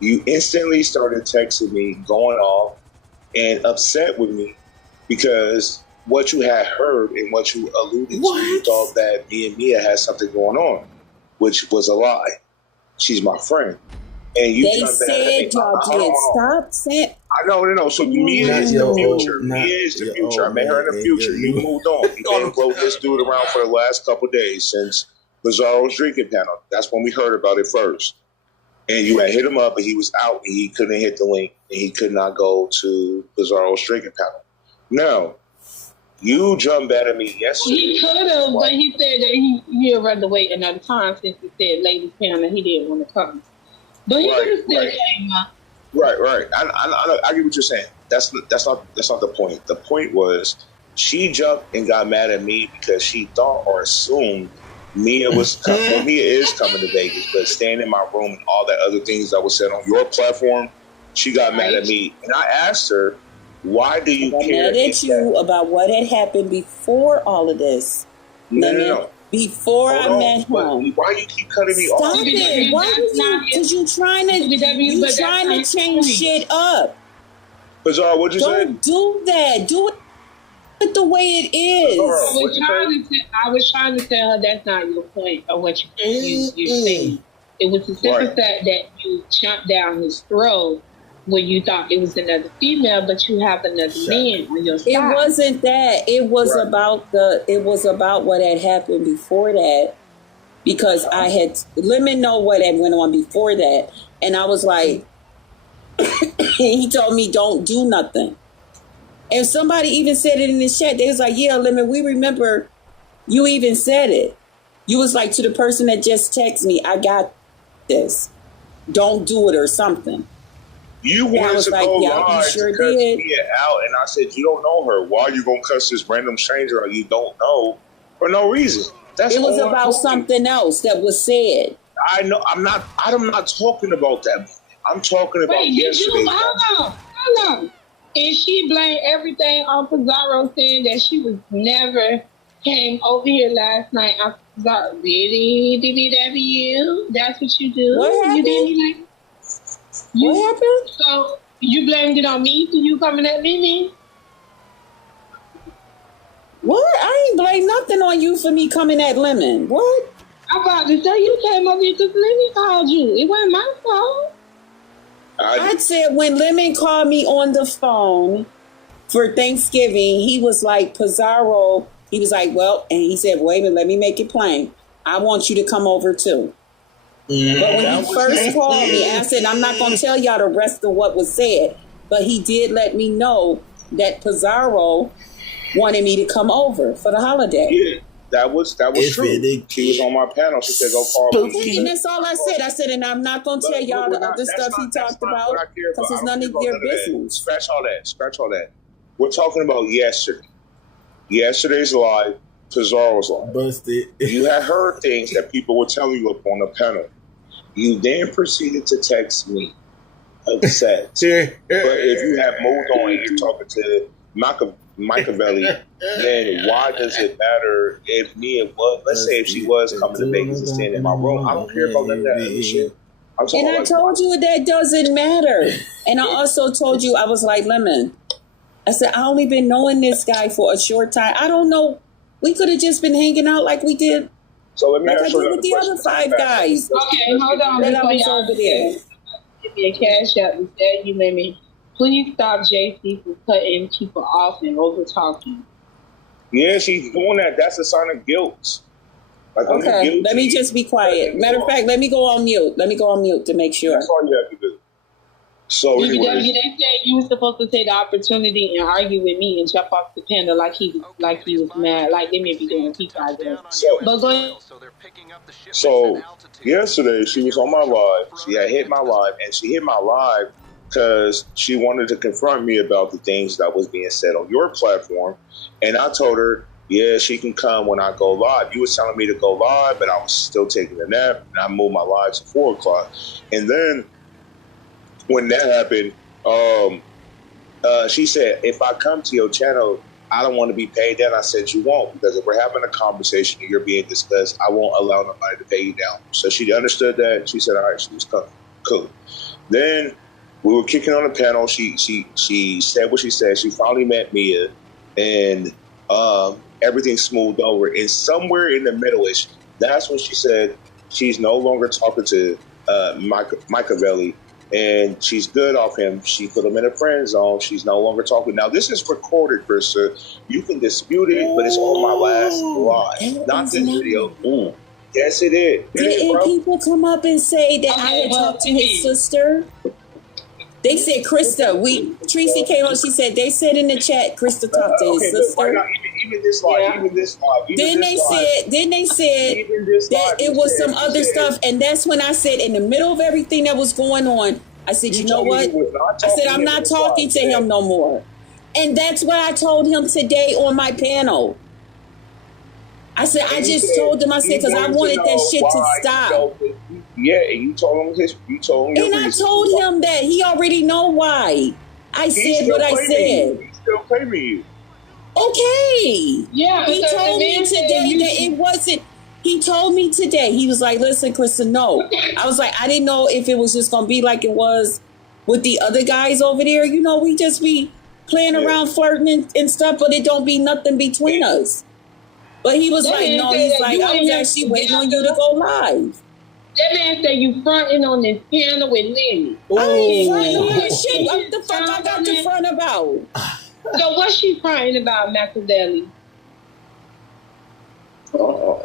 You instantly started texting me, going off, and upset with me because what you had heard and what you alluded to, you thought that me and Mia had something going on, which was a lie. She's my friend. And you They jumped out at said me. y'all Hold did. on. Stop saying. I know. So Mia is the future. Mia is the future. I met her in the future. You moved on. You didn't blow this dude around for the last couple of days since Bizarro's drinking panel. That's when we heard about it first. And you had hit him up, and he was out, and he couldn't hit the link, and he could not go to Bizarro's drinking panel. Now, you jumped at me yesterday. He could have, but he said that he'd rather wait another time since he said ladies panel he didn't want to come. But he could have still came up. Right. I get what you're saying. That's not the point. The point was she jumped and got mad at me because she thought or assumed Mia was coming. Well, Mia is coming to Vegas, but staying in my room and all that other things that was said on your platform, she got mad at me, and I asked her, "Why do you care?" Mad at you about what had happened before all of this. No. Before I met him. Why you keep cutting me off? Stop it. Why would you? Because you trying to change shit up. Bizarre, what'd you say? Don't do that. Do it the way it is. I was trying to tell her that's not your point of what you saying. It was the simple fact that you chopped down his throat when you thought it was another female, but you have another man on your side. It wasn't that. It was about what had happened before that. Because I had let me know what had went on before that. And I was like, he told me don't do nothing. And somebody even said it in the chat. They was like, yeah, Lemon, we remember you even said it. You was like, to the person that just texted me, I got this. Don't do it or something. You wanted to go live sure to cuss did. Mia out, and I said, you don't know her. Why are you going to cuss this random stranger you don't know for no reason? That's it was all about something else that was said. I know. I'm not talking about that. I'm talking about yesterday. Hold on. And she blamed everything on Pizarro, saying that she was never came over here last night after Pizarro. Really? DBW? That's what you do? What happened? You didn't like? What happened? So you blamed it on me for you coming at me? What? I ain't blame nothing on you for me coming at Lemon. What? I'm about to say you came over here because Lemon called you. It wasn't my fault. I said when Lemon called me on the phone for Thanksgiving, he was like, Pizarro, he was like, well, and he said, wait a minute, let me make it plain. I want you to come over too. But when he first called me, I said, I'm not going to tell y'all the rest of what was said. But he did let me know that Pizarro wanted me to come over for the holiday. Yeah, that was true. She was on my panel. She said, go call me. And that's all I said. I said, and I'm not going to tell y'all the other stuff he talked about because it's none of your business. Scratch all that. We're talking about yesterday. Yesterday's live, Pizarro's live. Busted. You had heard things that people were telling you up on the panel. You then proceeded to text me upset. But if you have moved on and you're talking to Machiavelli, then why does it matter if Nia was, let's say if she was coming to Vegas and staying in my room, I don't care about none of that other shit. And I told you that doesn't matter. And I also told you, I was like, Lemon, I said, I only been knowing this guy for a short time. I don't know. We could have just been hanging out like we did. So let me ask you with the other 5 guys. Okay, hold on. That I was over there. Give me a cash out instead. You made me. Please stop JC from cutting people off and over talking. Yeah, she's doing that. That's a sign of guilt. Like, okay, let me just be quiet. Matter of fact, let me go on mute. Let me go on mute to make sure. That's all you have to do. So they said you were supposed to take the opportunity and argue with me and jump off the panel like he was mad, like they may be doing people out there. But go ahead. So yesterday she was on my live. She had hit my live, and she hit my live because she wanted to confront me about the things that was being said on your platform. And I told her, yeah, she can come when I go live. You was telling me to go live, but I was still taking a nap, and I moved my live to 4 o'clock. And then when that happened, she said, if I come to your channel, I don't want to be paid down. I said, you won't, because if we're having a conversation and you're being discussed, I won't allow nobody to pay you down. So she understood that. She said, all right, she was coming. Cool. Then we were kicking on the panel. She said what she said. She finally met Mia, and everything smoothed over. And somewhere in the middle-ish, that's when she said she's no longer talking to Machiavelli, and she's good off him. She put him in a friend zone. She's no longer talking. Now, this is recorded, Krista. You can dispute it, but it's on my last live, not this video. Yes, it is. Didn't people come up and say that I had talked to his sister? They said, Krista, Tracy came on, she said, they said in the chat, Krista talked to his sister. Even this live. Then they said that it was some other stuff. And that's when I said, in the middle of everything that was going on, I said, you know what? I said, I'm not talking to him no more. And that's what I told him today on my panel. I said, I just told him, I said, because I wanted that shit to stop. Yeah, and you told him and I told him that he already know why. I said what I said. He's still claiming you. Okay. Yeah. He told me today that it wasn't. He told me today. He was like, listen, Krista, no. I was like, I didn't know if it was just going to be like it was with the other guys over there. You know, we just be playing around, flirting and stuff, but it don't be nothing between us. But he was like, no, he's like, I was actually waiting on you to go live. That man said you fronting on this piano with Lenny. I ain't fronting on that shit. What the fuck I got to front about? So what's she fronting about, Machiavelli?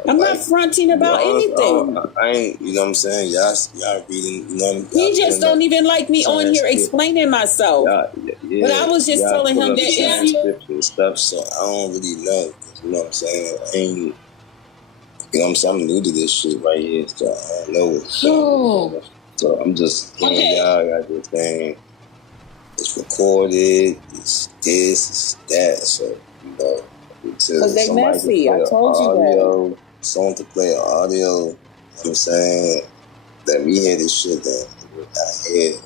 I'm not fronting about anything. I ain't, you know what I'm saying? Y'all reading, you know. He just don't even like me on here explaining myself. Yeah, but I was just telling him that scripture and stuff, so I don't really know. You know what I'm saying? I ain't, you know what I'm saying? I'm new to this shit right here, so I don't know what's going on. So I'm just telling y'all, got this thing. It's recorded, it's this, it's that, so, you know. Because they messy, I told you that. Someone to play audio, you know what I'm saying? Let me hear this shit, then I hear it.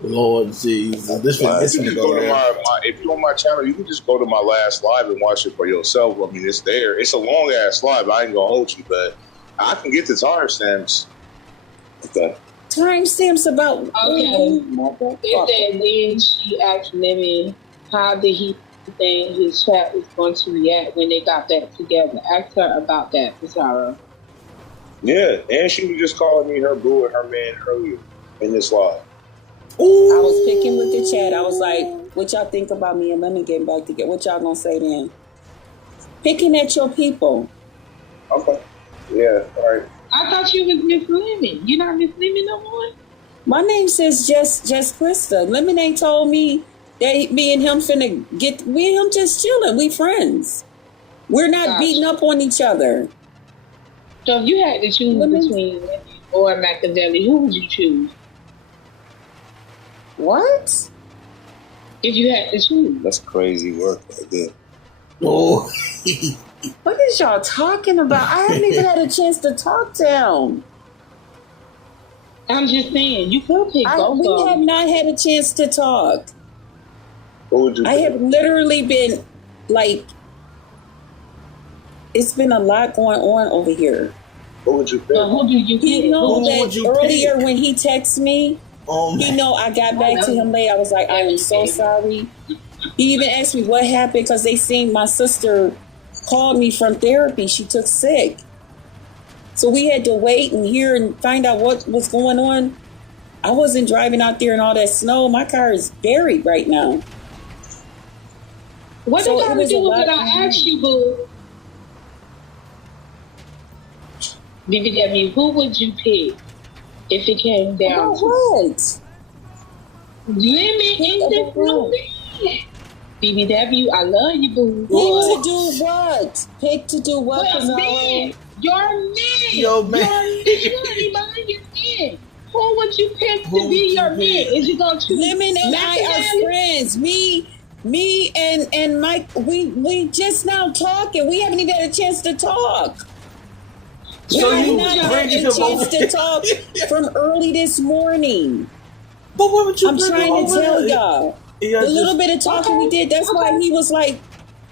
Lord Jesus, this is go to my if you're on my channel, you can just go to my last live and watch it for yourself. I mean, it's there. It's a long ass live. I ain't gonna hold you, but I can get the timestamps. Okay. Timestamps about Okay. It said then she asked Lemon how did he think his chat was going to react when they got back together. Ask her about that, Sarah. Yeah, and she was just calling me her boo and her man earlier in this live. Ooh. I was picking with the chat. I was like, what y'all think about me and Lemon getting back together? What y'all gonna say then? Picking at your people. Okay. Yeah, all right. I thought you was Miss Lemon. You not Miss Lemon no more? My name says just Krista. Lemon ain't told me that me and him finna get, me and him just chilling. We friends. We're not beating up on each other. So if you had to choose between Lemon or Machiavelli, who would you choose? What? If you had to choose. That's crazy work right there. Oh. What is y'all talking about? I haven't even had a chance to talk to him. I'm just saying, you could pick both We of them. have not had a chance to talk. What would you I have literally been, like, it's been a lot going on over here. What would you pick? Who do you pick? He know Who that would you earlier pick? when he texted me, he know I got back to him late. I was like, I am so sorry. He even asked me what happened because they seen my sister called me from therapy. She took sick. So we had to wait and hear and find out what was going on. I wasn't driving out there in all that snow. My car is buried right now. What So did it I was do a with lot what I asked you, boo? BBW, who would you pick if it came down to what? Lemon in the room? BBW, I love you, boo. Pick to do what? Pick to do what? Well, man, your man. Your man. Your man. Who would you pick to be your man? Is you gonna choose Lemon and I are friends. Me and Mike, we just now talking. We haven't even had a chance to talk. So we you have not had bringing a him chance over to talk from early this morning. But what would you I'm bring him trying to over? tell y'all. Yeah, The little bit of talking we did, that's why he was like,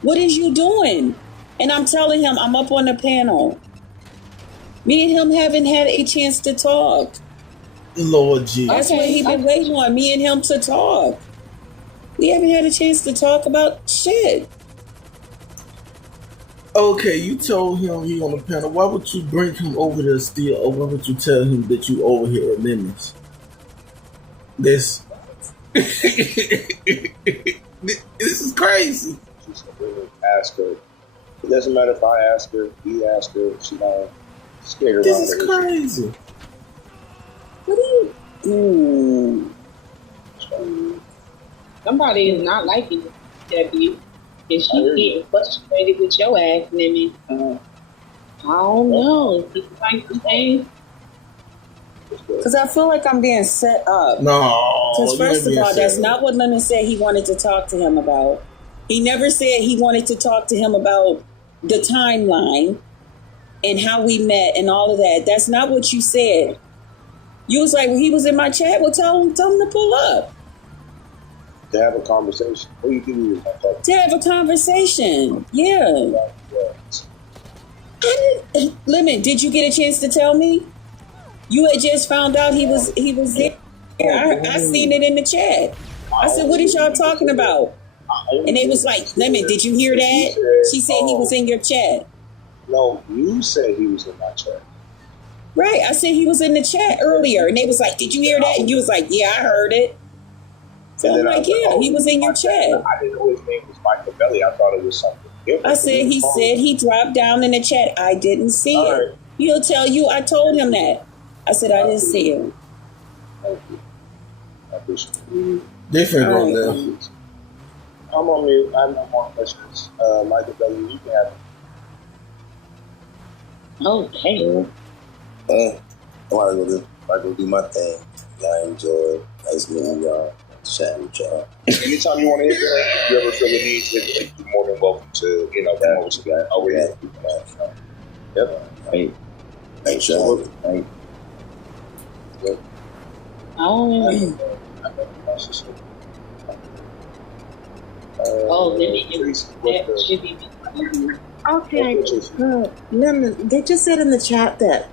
what is you doing? And I'm telling him, I'm up on the panel. Me and him haven't had a chance to talk. Lord Jesus. That's what he been waiting on, me and him to talk. We haven't had a chance to talk about shit. Okay, you told him he on the panel. Why would you bring him over there still? Or why would you tell him that you over here at Lemons? This is crazy. She's really ask her. It doesn't matter if I ask her, he ask her, she don't skate around. This is crazy. What do you Somebody is not liking it, W. And she getting frustrated with your ass, Lemon. I don't know. If you like the thing. Because I feel like I'm being set up. No. Because first of all, that's set not what Lemon said he wanted to talk to him about. He never said he wanted to talk to him about the timeline and how we met and all of that. That's not what you said. You was like, well, he was in my chat. Well, tell him to pull up. To have a conversation. What do you think we was going to talk To have a conversation. Yeah. Lemon, did you get a chance to tell me? You had just found out he was there. I seen it in the chat. I said, what is y'all talking about? And they was like, Lemon, did you hear that? She said he was in your chat. No, you said he was in my chat. Right, I said he was in the chat earlier. And they was like, did you hear that? And you was like, yeah, I heard it. So I'm like, yeah, he was in your chat. I didn't know his name was Michael Belly. I thought it was something different. I said, he said he dropped down in the chat. I didn't see it. Right. He'll tell you I told him that. I said, I didn't see it. Thank you. I appreciate it. Different on there. I'm on mute. I have no more questions. Michael Belly, you can have it. Okay. I go do my thing. I enjoy it. Nice meeting y'all. Chatting with y'all. Anytime you want to hit that, if you ever feel the need to, you're more than welcome to, come over to that. Over here. Yep. Hey. Thanks, y'all. Hey. Let me get that should be Okay, Lemon, they just said in the chat that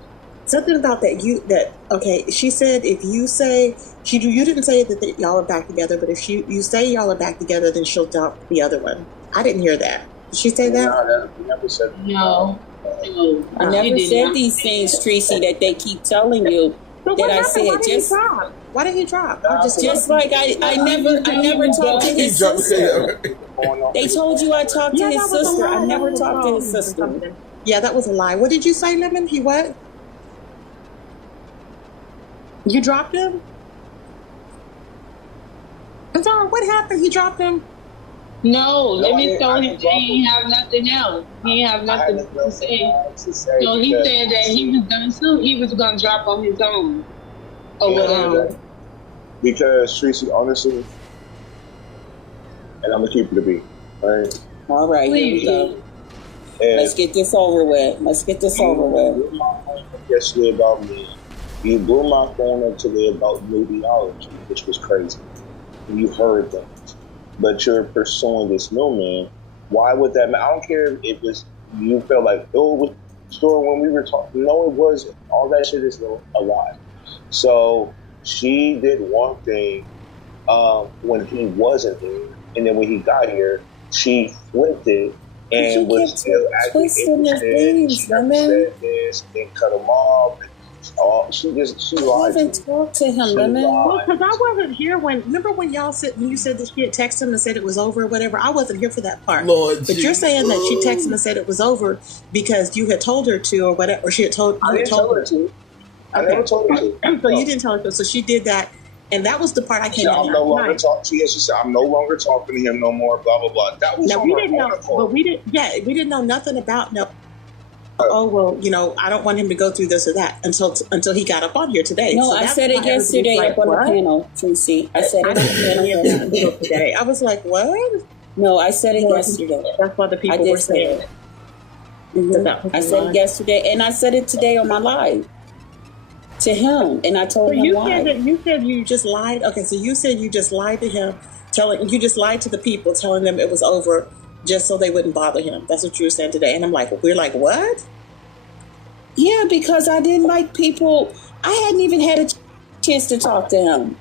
something about okay, she said if you say, you didn't say that y'all are back together, but if you say y'all are back together, then she'll dump the other one. I didn't hear that. Did she say that? No, I never said that. No. I never said these things, Tracy, that they keep telling you. So that what I happened? said Why did just he drop? Why did he drop? just like I never talked to his sister. They told you I talked to his sister. I never talked to his sister. Yeah, that was a lie. What did you say, Lemon? He what? You dropped him? I'm sorry, what happened? He dropped him? No, let me tell him that he have nothing else. He have nothing to say. So he said that he was done soon. He was going to drop on his own. Or whatever. Because, Tracy, honestly, and I'm going to keep it a beat, right? All right, here we go. Let's get this over with. Yesterday about me. You blew my phone up today about nudiology, which was crazy. You heard that. But you're pursuing this new man. Why would that matter? I don't care if it was, you felt like, oh, it was story when we were talking. No, it wasn't. All that shit is a lie. So she did one thing when he wasn't here. And then when he got here, she flipped it and was still acting interested. She never said this, then cut him off. She lied. I haven't talked to him, Lemon. Well, because I wasn't here remember when you said that she had texted him and said it was over or whatever? I wasn't here for that part. Lord, but you're saying that she texted him and said it was over because you had told her to or whatever, or she had told I didn't tell her to. I never told her to. So you didn't tell her to. So she did that, and that was the part I came in. I'm no longer talking. She said, I'm no longer talking to him no more, blah, blah, blah. That was we didn't know, but we didn't know nothing about oh, well, I don't want him to go through this or that until he got up on here today. No, so I said it yesterday up on the panel, Tracy. I said it today. I was like, what? No, I said it yesterday. That's what the people were saying. Mm-hmm. I said it yesterday, and I said it today on my live to him, and I told him why. You said you just lied. Okay, so you said you just lied to him, you just lied to the people, telling them it was over, just so they wouldn't bother him. That's what you were saying today. And I'm like, we're like, what? Yeah, because I didn't like people. I hadn't even had a chance to talk to him.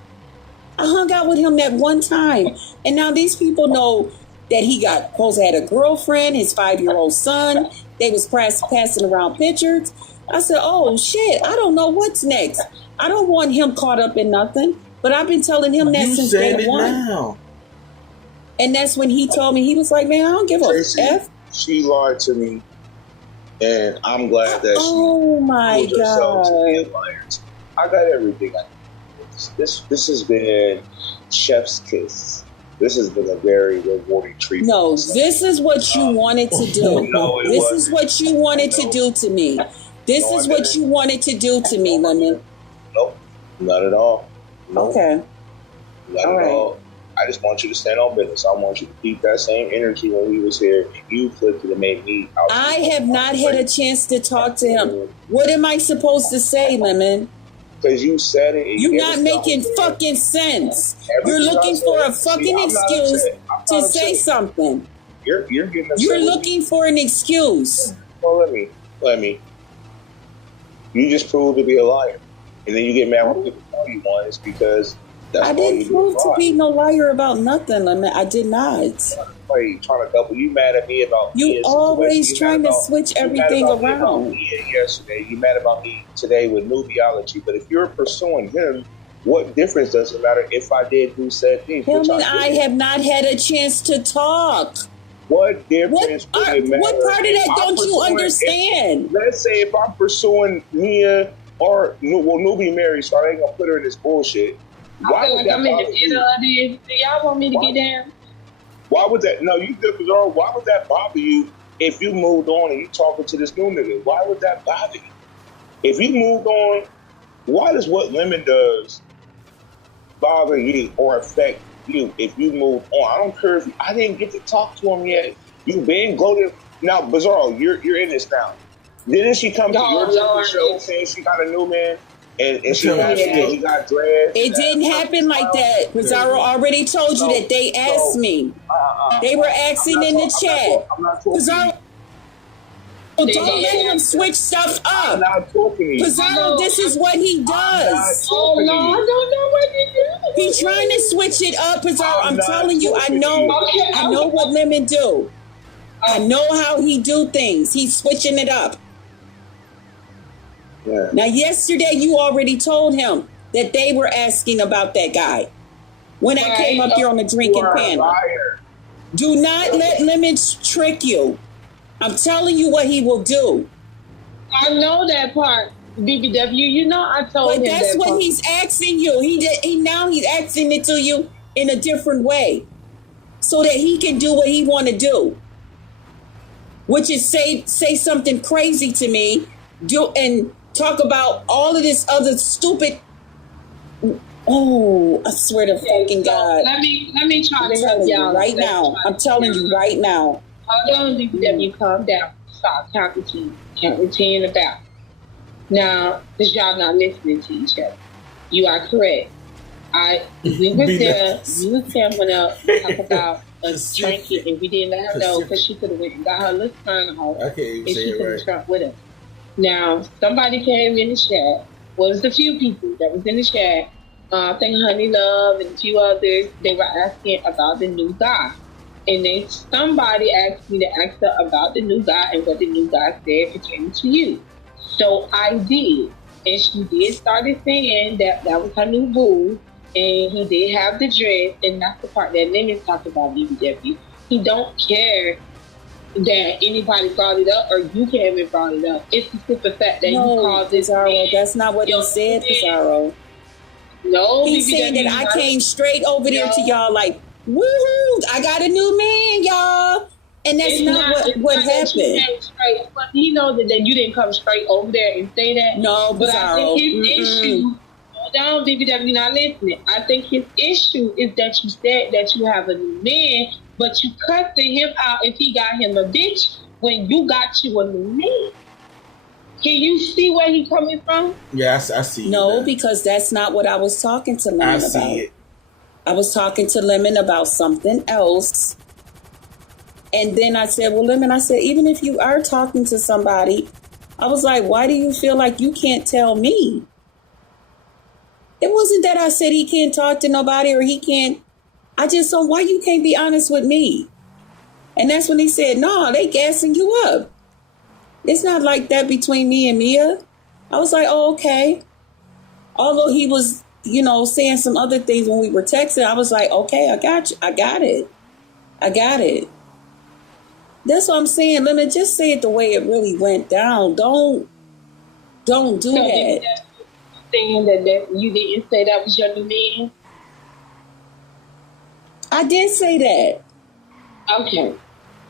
I hung out with him that one time. And now these people know that he had a girlfriend, his 5-year-old son. They was passing around pictures. I said, oh, shit, I don't know what's next. I don't want him caught up in nothing. But I've been telling him that since day one. Now. And that's when he told me, he was like, man, I don't give a F. She lied to me, and I'm glad that she pulled herself to be a liar. I got everything I need. This has been chef's kiss. This has been a very rewarding treat. No, this is what you wanted to do. No, this is what you wanted to do to me. This is what you wanted to do to me, Lemon. Nope, not at all. Nope. Okay. Not at all. I just want you to stand on business. I want you to keep that same energy when we was here. You flipped it and made me out. I have not had a chance to talk to him. What am I supposed to say, Lemon? Because you said it. You're not making fucking sense. You're looking for a fucking excuse to say something. You're getting upset. You're looking for an excuse. Well, let me. You just proved to be a liar. And then you get mad when people tell you one. It's because I didn't prove to be no liar about nothing, Lemon. I did not. Trying to double. You mad at me about you always trying to switch everything around. Yesterday, you mad about me today with nubiology. But if you're pursuing him, what difference does it matter if I did who said things? I have not had a chance to talk. What difference would it matter? What part of that don't you understand? Let's say if I'm pursuing Mia or Nubi Mary, so I ain't gonna put her in this bullshit. Why would that bother you? Do y'all want me to get down? Why would that? No, you did bizarre. Why would that bother you if you moved on and you talking to this new nigga? Why would that bother you? If you moved on, why does what Lemon does bother you or affect you if you move on? I don't care if I didn't get to talk to him yet. You been gloated. Now, Bizarro, you're in this now. Didn't she come to your show saying she got a new man? And she he got dreads. It didn't happen like that. Bizarro already told you that they asked me. They were asking in the chat. don't let him switch stuff up. I'm not talking to you. Pizarro, this is what he does. Oh no, I don't know what he do. He's trying to switch it up, Pizarro. I'm telling you, I know what Lemon do. I know how he do things. He's switching it up. Yeah. Now, yesterday you already told him that they were asking about that guy when I came up here on the drinking panel. Do not let Lemon trick you. I'm telling you what he will do. I know that part, BBW. You know I told him that. But that's what part. he's asking you. Now he's asking it to you in a different way, so that he can do what he want to do, which is say something crazy to me, and talk about all of this other stupid. Oh, I swear to fucking God. Let me try to help y'all right now. I'm telling you right now. Hold on, BBW, calm down. Stop counting to 10 about. Now, because y'all not listening to each other. You are correct. We was there. You was there when we talk about us drinking, and we didn't let her know because she could have went and got her little sign off. I can't even and say she it could have right. truck with us. Now, somebody came in the chat. Well, it was a few people that was in the chat. I think Honey Love and a few others. They were asking about the new guy. And then somebody asked me to ask her about the new guy and what the new guy said pertaining to you. So I did. And she did started saying that was her new boo. And he did have the dress. And that's the part that Lemon talked about, BBW. He don't care that anybody brought it up or you came and brought it up. It's the simple fact that you called this Pizarro. That's not what he said, Pizarro. No, he said that I came straight over there to y'all like, woohoo, I got a new man, y'all. And that's not what happened. But he knows that you didn't come straight over there and say that. No, but Pizarro. I think his issue, hold on, BBW, not listening. I think his issue is that you said that you have a new man, but you cussing him out if he got him a bitch when you got you a new man. Can you see where he coming from? Yes, I see. No, because that's not what I was talking to Lemon about. I see it. I was talking to Lemon about something else. And then I said, well, Lemon, I said, even if you are talking to somebody, I was like, why do you feel like you can't tell me? It wasn't that I said he can't talk to nobody or he can't. I just said, why you can't be honest with me? And that's when he said, no, they gassing you up. It's not like that between me and Mia. I was like, oh, okay. Although he was, saying some other things when we were texting, I was like, okay, I got you. I got it. That's what I'm saying. Let me just say it the way it really went down. Don't do that. Saying that you didn't say that was your new man? I did say that. Okay.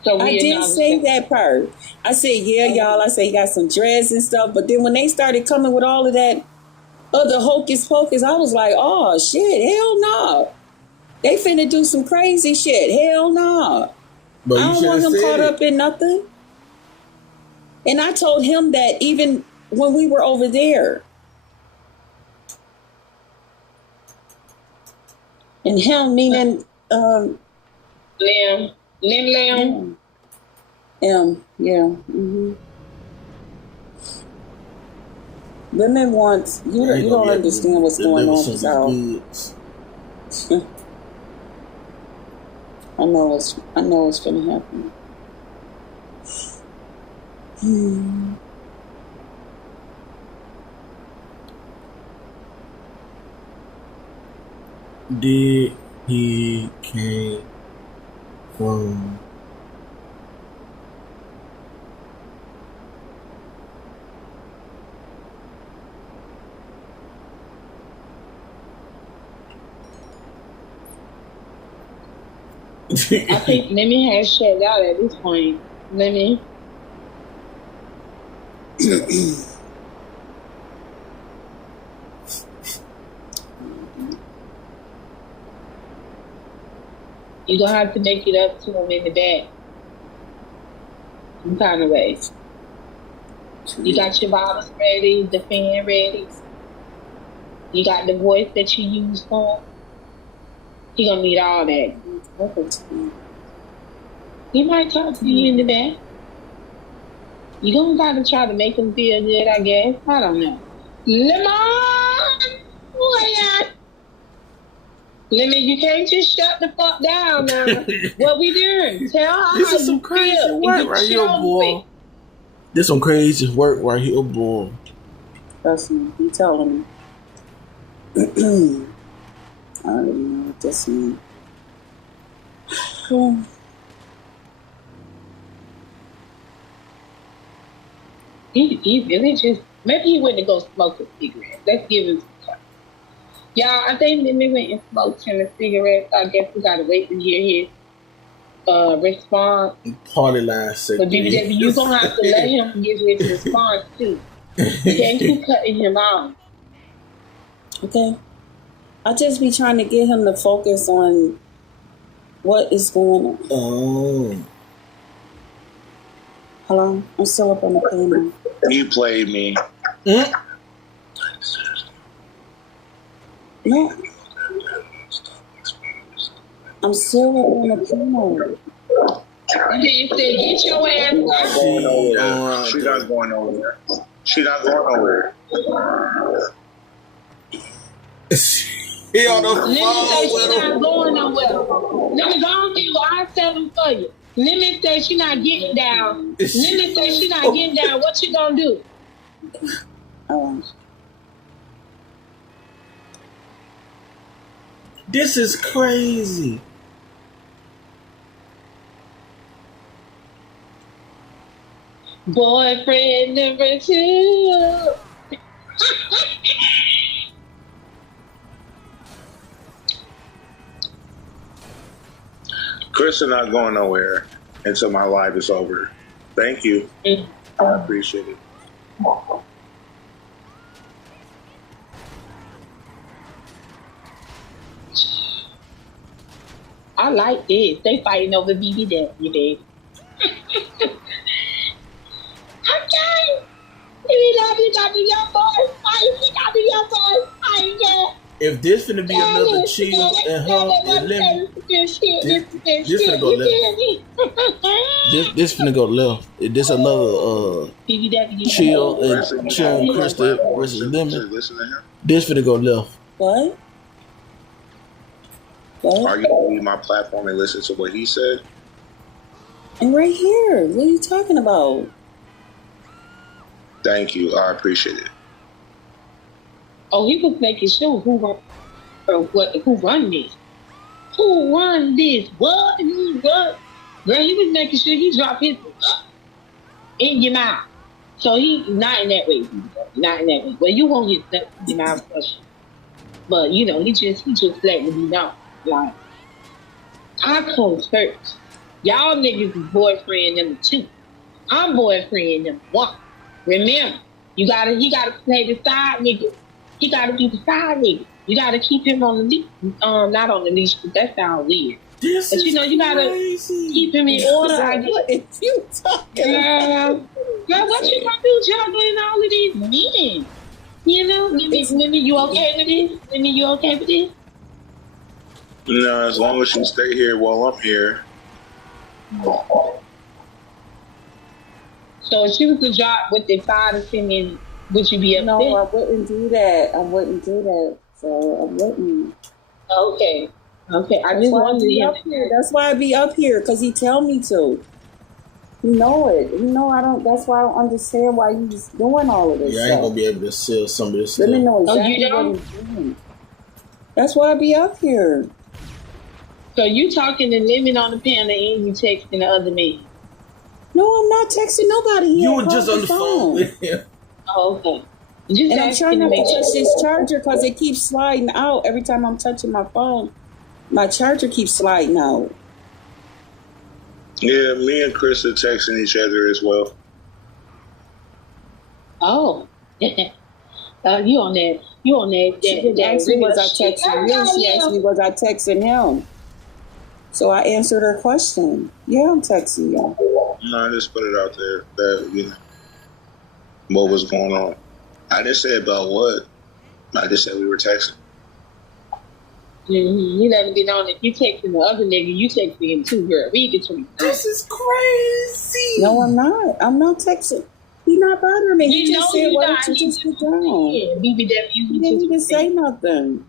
So I did say that part. I said, yeah, y'all. I said he got some dreads and stuff. But then when they started coming with all of that other hocus pocus, I was like, oh, shit, hell no. They finna do some crazy shit. Hell no. But I don't want him caught up in nothing. And I told him that even when we were over there. And him meaning Lamb. Yeah. Mm-hmm. Women want you don't understand what's going on with y'all. I know it's gonna happen. Did he came from I think Lemmy has shut out at this point. Lemmy. You're going to have to make it up to him in the back. Some kind of way. You got your bottles ready, the fan ready. You got the voice that you use for him. He going to need all that. He might talk to you in the back. You don't gotta try to make them feel good, I guess. I don't know. Lemon, you can't just shut the fuck down now. What we doing? Tell her This how is some you crazy feel. work right here, boy. This some crazy work right here, boy. Trust me, he telling me. I don't even know what this means. He really just, maybe he went to go smoke a cigarette. Let's give him some time. Y'all, I think Lemon went and smoked him a cigarette. I guess we gotta wait to hear his response. Party line segment. But you're gonna have to let him give his response too. You can't keep cutting him out. Okay. I just be trying to get him to focus on what is going on. Oh. Hello? I'm still up on the panel. You played me. No. I'm still up on the panel. And then you say, get your ass out. She's not going nowhere. She's not going nowhere. He on the phone. Lemon say she's not going nowhere. Lemon, don't do what I tell him for you. Lemon say she's not getting down. Lemon say she's not getting down. What you gonna do? This is crazy. Boyfriend number 2. Chris is not going nowhere until my life is over. Thank you. I appreciate it. I like this. They fighting over BB Daddy, babe. Okay. We love you, got your boy. We got your boy. I If this finna be another chill and her and Lemon, this finna go left. This finna go left. This another chill and Krista versus Lemon. This finna go left. What? Are you gonna leave my platform and listen to what he said? I'm right here. What are you talking about? Thank you. I appreciate it. Oh, he was making sure who run this. Who run this? What? Who run? Girl, he was making sure he dropped his in your mouth. So he not in that way. Not in that way. Well, you won't hit your mouth question. But you know, he just letting me know. Like, I come first. Y'all niggas is boyfriend number 2. I'm boyfriend number 1. Remember, he gotta play the side nigga. He gotta be the side nigga. You gotta keep him on the leash. Not on the leash, but that sounds weird. But you know, you gotta keep him in order. If you talking girl, what you gonna do juggling all of these men? You know, Lemon, you okay with this? Lemon, you okay with this? No, as long as you stay here while I'm here. So if she was to drop with the 5 to 10 minutes, would you be upset? No, I wouldn't do that. So I wouldn't. Okay. I just wanted to hear that. That's why I be up here, because he tell me to. You know it. You know I don't. That's why I don't understand why you just doing all of this. Yeah, I ain't gonna be able to sell some of this stuff. Let me know exactly what he's doing. That's why I be up here. So you talking to Lemon on the panel and you texting the other man? No, I'm not texting nobody. You were just on the phone with him. Oh, okay. And I'm trying not to touch this charger because it keeps sliding out every time I'm touching my phone. My charger keeps sliding out. Yeah, me and Chris are texting each other as well. Oh. You on that. She didn't ask me was I texting him. She asked me was I texting him. So I answered her question. Yeah, I'm texting you. No, I just put it out there that, you know, what was going on. I didn't say about what. I just said we were texting. Mm-hmm. You let him get on it. You texting the other nigga, you texting him too, girl. Read between. This is crazy. No, I'm not. I'm not texting. He not bothering me. He just said, "Why don't you just get down?" BBW. He didn't even say nothing.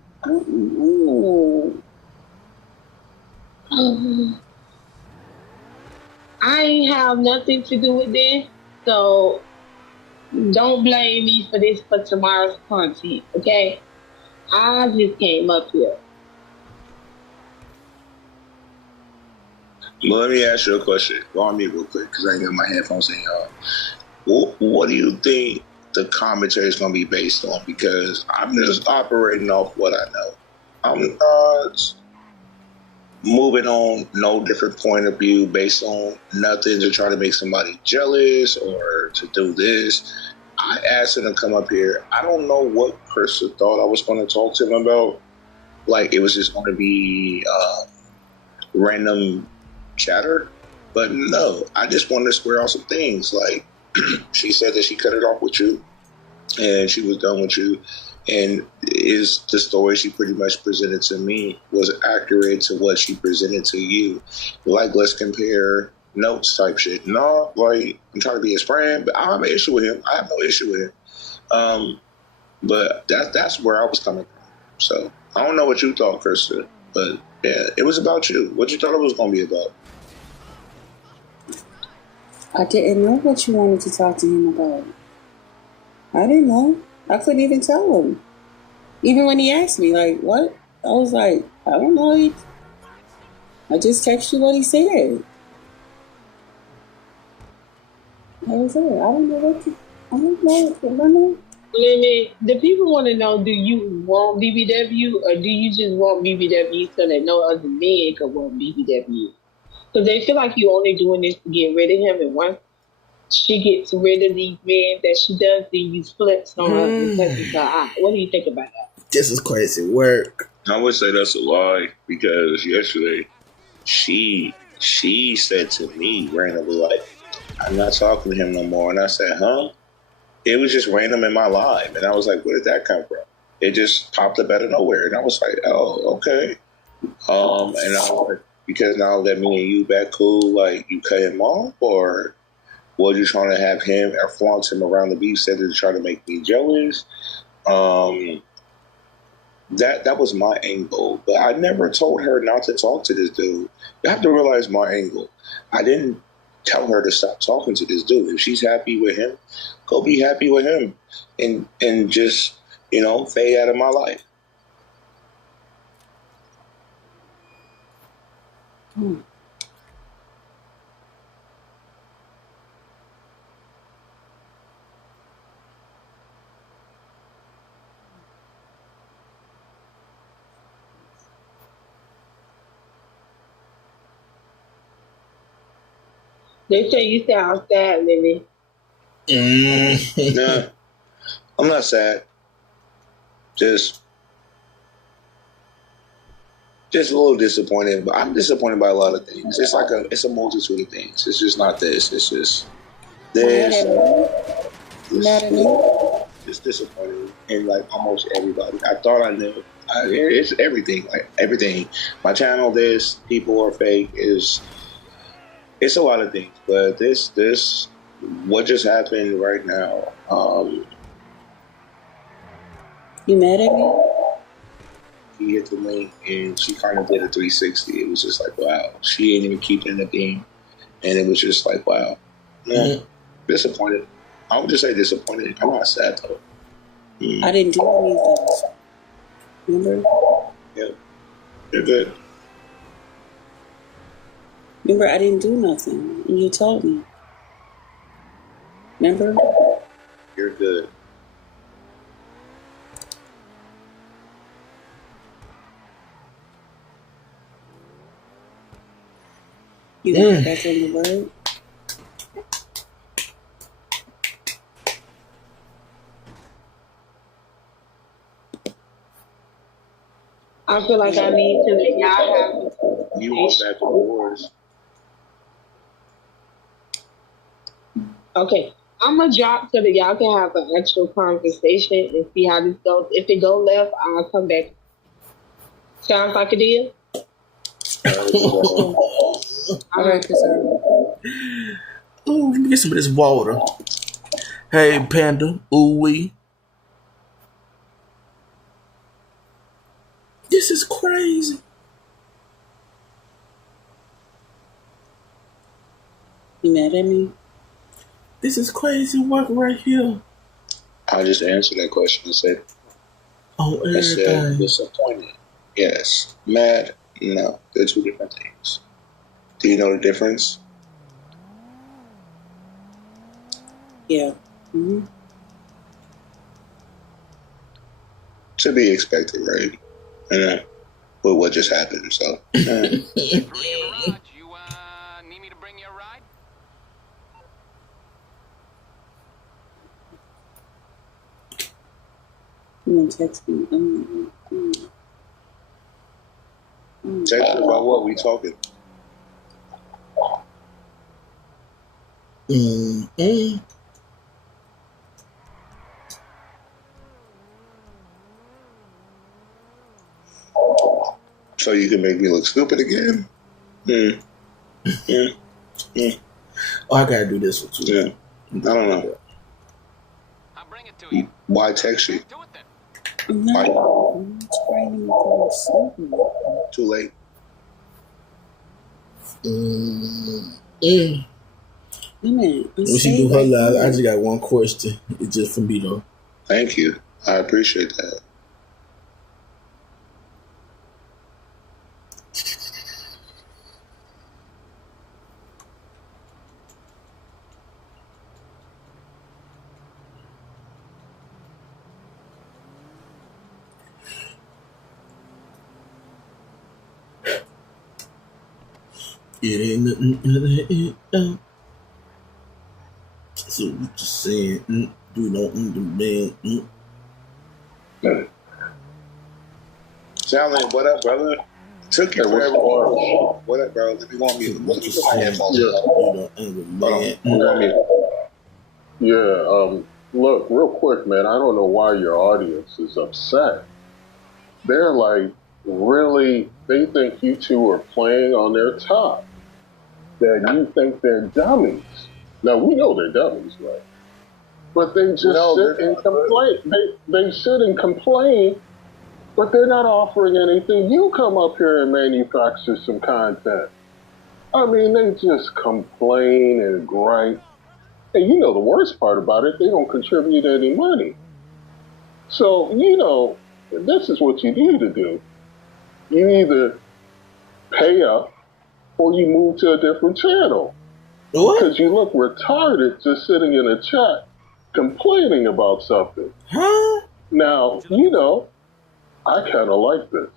I ain't have nothing to do with this, so don't blame me for this for tomorrow's content, okay? I just came up here. Well, let me ask you a question. Go on mute real quick because I ain't got my headphones in, y'all. What do you think the commentary is going to be based on? Because I'm just operating off what I know. I'm not moving on no different point of view based on nothing to try to make somebody jealous or to do this. I asked him to come up here. I don't know what person thought I was going to talk to him about. Like, it was just going to be random chatter. But no, I just wanted to square out some things. Like, she said that she cut it off with you and she was done with you. And is the story she pretty much presented to me was accurate to what she presented to you? Like, let's compare notes type shit. No, like, I'm trying to be his friend, but I have an issue with him. I have no issue with him. But that's where I was coming from. So I don't know what you thought, Krista, but yeah, it was about you. What you thought it was going to be about? I didn't know what you wanted to talk to him about. I didn't know. I couldn't even tell him. Even when he asked me, like, what? I was like, I don't know. I just text you what he said. That was it. I don't know what to... I don't know. Lemon, the people want to know, do you want BBW or do you just want BBW so that no other men can want BBW? Because they feel like you only doing this to get rid of him, and once she gets rid of these men that she does, then you flip on her and touches her eye. What do you think about that? This is crazy work. I would say that's a lie because yesterday she said to me randomly, like, I'm not talking to him no more. And I said, huh? It was just random in my life. And I was like, where did that come from? It just popped up out of nowhere. And I was like, oh, okay. And I was like, because now that me and you back cool, like, you cut him off? Or was you trying to have him or flaunt him around the beef center to try to make me jealous? That was my angle. But I never told her not to talk to this dude. You have to realize my angle. I didn't tell her to stop talking to this dude. If she's happy with him, go be happy with him and just, fade out of my life. They say you sound sad, Lily. Nah, I'm not sad. Just a little disappointed. But I'm disappointed by a lot of things. It's a multitude of things. It's just not this. It's just this. Just disappointed in like almost everybody. I thought I knew. It's everything. Like everything. My channel, this people are fake. It's a lot of things. But this what just happened right now. You mad at me? He hit the link and she kind of did a 360. It was just like, wow. She ain't even keeping the game. And it was just like, wow. Yeah. Disappointed. I would just say disappointed. I'm not sad though. I didn't do anything. Remember? Yeah. You're good. Remember, I didn't do nothing. And you told me. Remember? You're good. You got back on the word? I feel like I need to let y'all have You want back to the wars. Okay, I'm gonna drop so that y'all can have an actual conversation and see how this goes. If it go left, I'll come back Sounds like a deal. All right, Ooh, let me get some of this water. Hey, Panda. Ooh, wee. This is crazy. You mad at me? This is crazy work right here. I just answered that question and said, Oh, I said everything. disappointed. Yes. Mad? No. They're two different things. Do you know the difference? Yeah. Mm-hmm. To be expected, right? And with what just happened, so. Need me to bring you a ride? You want to text me? Text about what we talking. So you can make me look stupid again? Oh, I gotta do this one too. Yeah. I don't know. I'll bring it to you. Why text you? Do it then. No, I'm trying to do something. Too late. When she do her live, I just got one question. It's just for me though. Thank you. I appreciate that. It ain't nothing. So you just saying, do not demand. Challenge, what up, brother? Took you forever. What up, bro? Let me go on mute. Let me put my headphones on. Look, real quick, man, I don't know why your audience is upset. They're like, really, they think you two are playing on their top. That you think they're dummies. Now, we know they're dummies, right? But they just sit and complain. They sit and complain, but they're not offering anything. You come up here and manufacture some content. I mean, they just complain and gripe. And you know the worst part about it, they don't contribute any money. So, you know, this is what you need to do. You either pay up or you move to a different channel. Because you look retarded just sitting in a chat complaining about something. Huh? Now, you know, I kind of like this.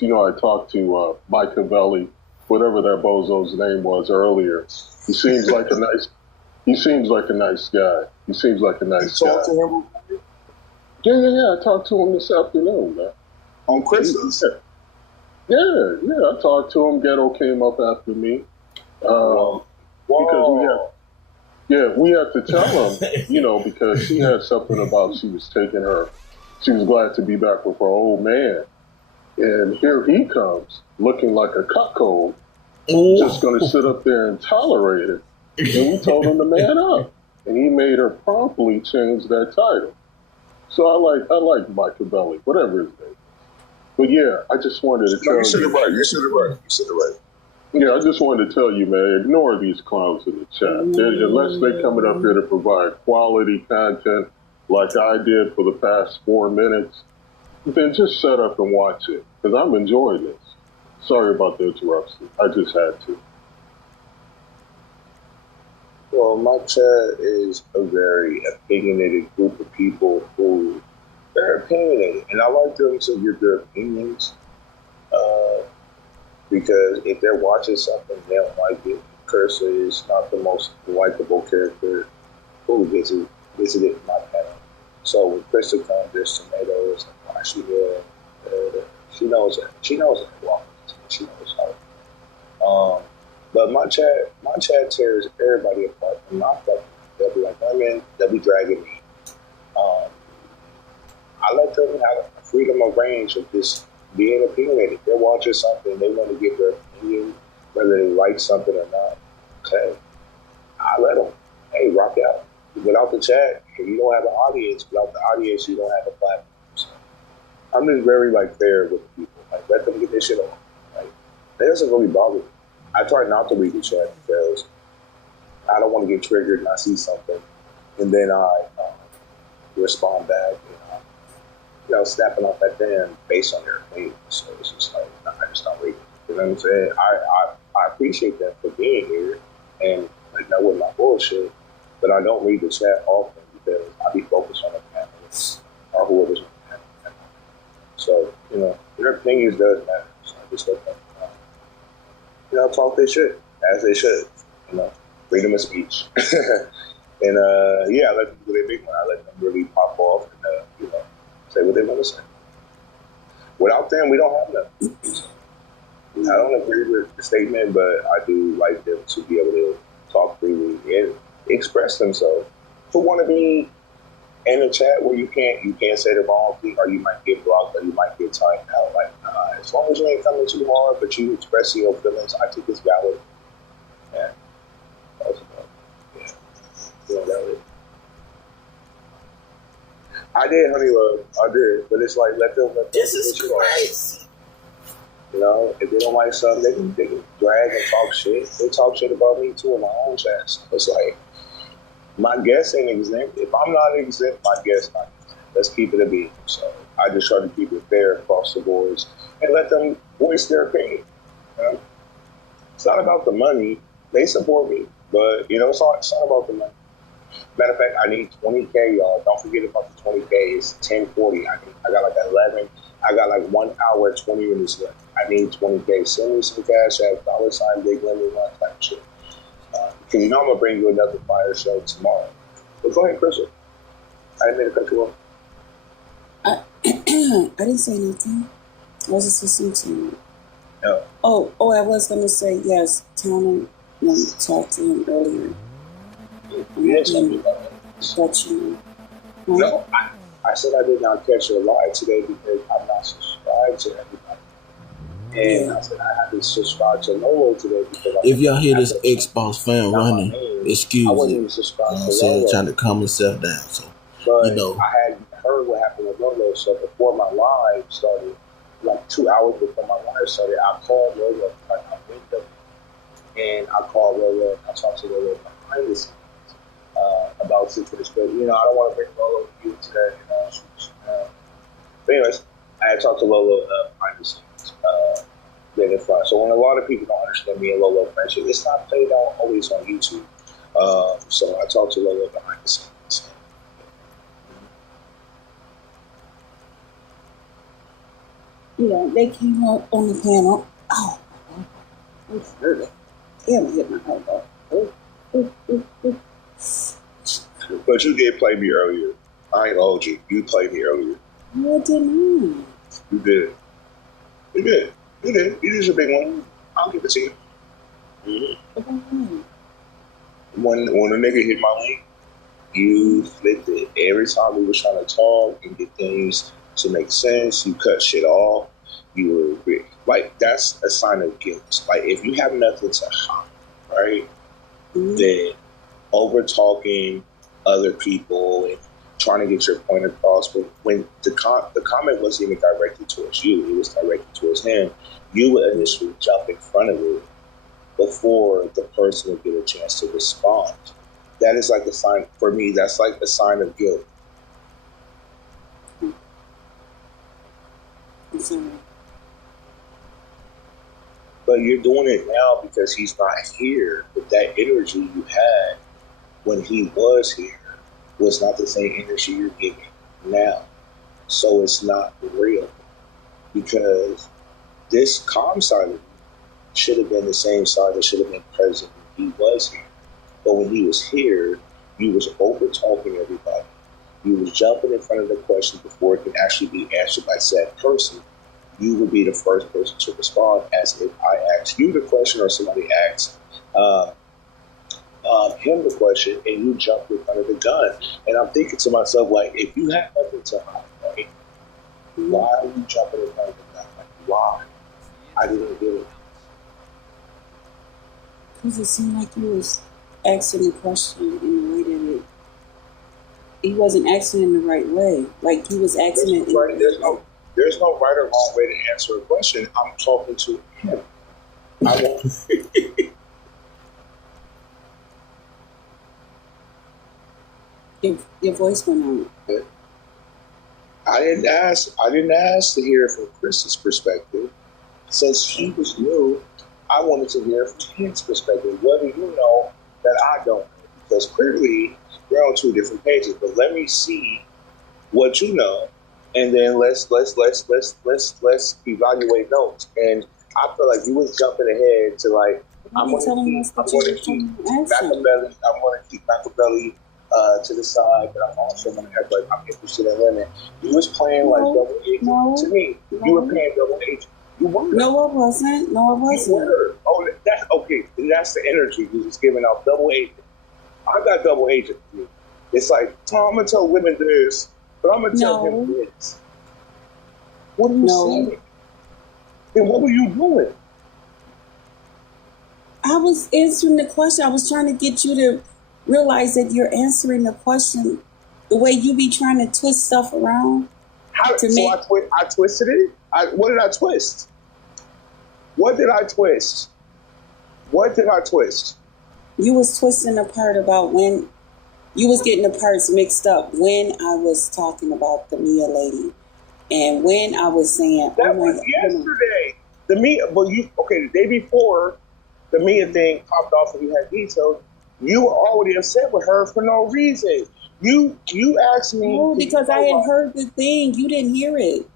You know, I talked to Machiavelli, whatever that bozo's name was earlier. He seems like a nice guy. Talk to him? Yeah. I talked to him this afternoon, man. On Christmas? Yeah. I talked to him. Ghetto came up after me. Because we had to tell him, you know, because she had something about she was glad to be back with her old man. And here he comes, looking like a cuckold, just going to sit up there and tolerate it. And we told him to man up. And he made her promptly change that title. So I like Machiavelli, whatever his name is. But yeah, I just wanted to tell you. You said it right. Yeah, I just wanted to tell you, man, ignore these clowns in the chat. Unless they coming up here to provide quality content like I did for the past 4 minutes, then just shut up and watch it, because I'm enjoying this. Sorry about the interruption. I just had to. Well, my chat is a very opinionated group of people who they're opinionated, and I like them to give their opinions. Because if they're watching something they don't like it, Cursor is not the most likable character who visited my panel. So when Krista comes, there's tomatoes and she knows it. She knows it. She knows how. But my chat tears everybody apart. From my fucking, they'll be like women, they'll be dragging me. I I let them have freedom of range of just being opinionated. They're watching something, they want to give their opinion, whether they like something or not. Okay, I let them. Hey, rock out. Without the chat, if you don't have an audience, without the audience, you don't have a platform. So I'm just very fair with people. Let them get their shit on. That doesn't really bother me. I try not to read the chat because I don't want to get triggered and I see something and then I respond back, snapping off at them based on their opinion. So it's just I just don't read it. You know what I'm saying? I appreciate them for being here and that wasn't my bullshit, but I don't read the chat often because I be focused on the panelists or whoever's on the panel. So, their opinions does matter. So I just let them talk their shit as they should. Freedom of speech. And I let them do their big one. I let them really pop off and say what they want to say. Without them, we don't have nothing. I don't agree with the statement, but I do like them to be able to talk freely and express themselves. Who want to be in a chat where you can't say the wrong thing, or you might get blocked, or you might get timed out. As long as you ain't coming too hard, but you expressing your feelings, I think it's valid. Yeah. Valid. I did, honey love. I did, but it's let them. This is crazy. If they don't like something, they can drag and talk shit. They talk shit about me too in my own chat. So it's my guest ain't exempt. If I'm not exempt, my guest not exempt. Let's keep it a beat. So I just try to keep it fair across the boards and let them voice their opinion. It's not about the money. They support me, but it's not about the money. Matter of fact, I need 20K, y'all. Don't forget about the 20K. It's 10:40. I got 11. I got 1 hour, 20 minutes left. I need 20K. Send me some cash at $ Big Lemon One type shit. Because I'm going to bring you another fire show tomorrow. But go ahead, Crystal. I didn't mean to cut you off. I didn't say anything. I was just listening to you. No. Oh, I was going to say, yes, Tony talked to him earlier. Yes, No, I said I did not catch your live today because I'm not subscribed to everybody. And I said I had to subscribe to Lolo today because if y'all hear this Xbox fan running, excuse I wasn't me. even subscribed to saying Lolo. trying to calm himself down. So But I had heard what happened with Lolo, so before my live started, 2 hours before my live started, I called Lolo, I went up, and I called Lolo, and I talked to Lolo behind the scenes about situations. But, I don't want to bring Lolo to you today, But anyways, I had talked to Lolo behind the scenes, then in front. So when a lot of people don't understand me and Lolo friendship, it's not played out always on YouTube. So I talked to Lolo behind the scenes. Yeah, they came up on the panel. Oh, I heard it. Damn, I hit my elbow. But you did play me earlier. I ain't hold you. You played me earlier. No, I did not. You did. You did. You did. You did your big one. I'll give it to you. Mm-hmm. When a nigga hit my link, you flipped it. Every time we were trying to talk and get things to make sense, you cut shit off. You were that's a sign of guilt. If you have nothing to hide, right? Mm-hmm. Then over talking other people and trying to get your point across, but when the comment wasn't even directed towards you, it was directed towards him, you would initially jump in front of it before the person would get a chance to respond. That is a sign, for me, that's a sign of guilt. But you're doing it now because he's not here. But that energy you had when he was here was not the same energy you're giving now. So it's not real. Because this calm side of you should have been the same side that should have been present when he was here. But when he was here, you was over talking everybody. You was jumping in front of the question before it can actually be answered by said person. You would be the first person to respond as if I asked you the question or somebody asked him the question and you jumped in front of the gun. And I'm thinking to myself, if you have nothing to hide, right? Why are you jumping in front of that? Like, why? I didn't get it. Because it seemed like you was asking the question in the way that he wasn't asking in the right way. Like you was asking it. There's no right or wrong way to answer a question. I'm talking to him. Your voice went out. I didn't ask to hear it from Chris's perspective. Since he was new, I wanted to hear from his perspective. What do you know that I don't know? Because clearly we're on two different pages. But let me see what you know, and then let's evaluate notes. And I feel like you was jumping ahead to like I'm going to keep Machiavelli to the side, but I'm also going to have like I'm interested in women. You was playing like double agent to me. You were playing double agent. You were. No, I wasn't. No, I wasn't. You were. Oh, that's okay. That's the energy you was giving out. Double agent. I got double agent for you. It's like, I'm gonna tell women this, but I'm gonna tell him this. What are you saying? Then what were you doing? I was answering the question. I was trying to get you to realize that you're answering the question the way you be trying to twist stuff around. I twisted it? What did I twist? What did I twist? What did I twist? You was twisting the part about when you was getting the parts mixed up when I was talking about the Mia lady and when I was saying that was yesterday. The Mia, the day before the Mia thing popped off and you had details, you were already upset with her for no reason. You asked me. No, because I had heard the thing. You didn't hear it.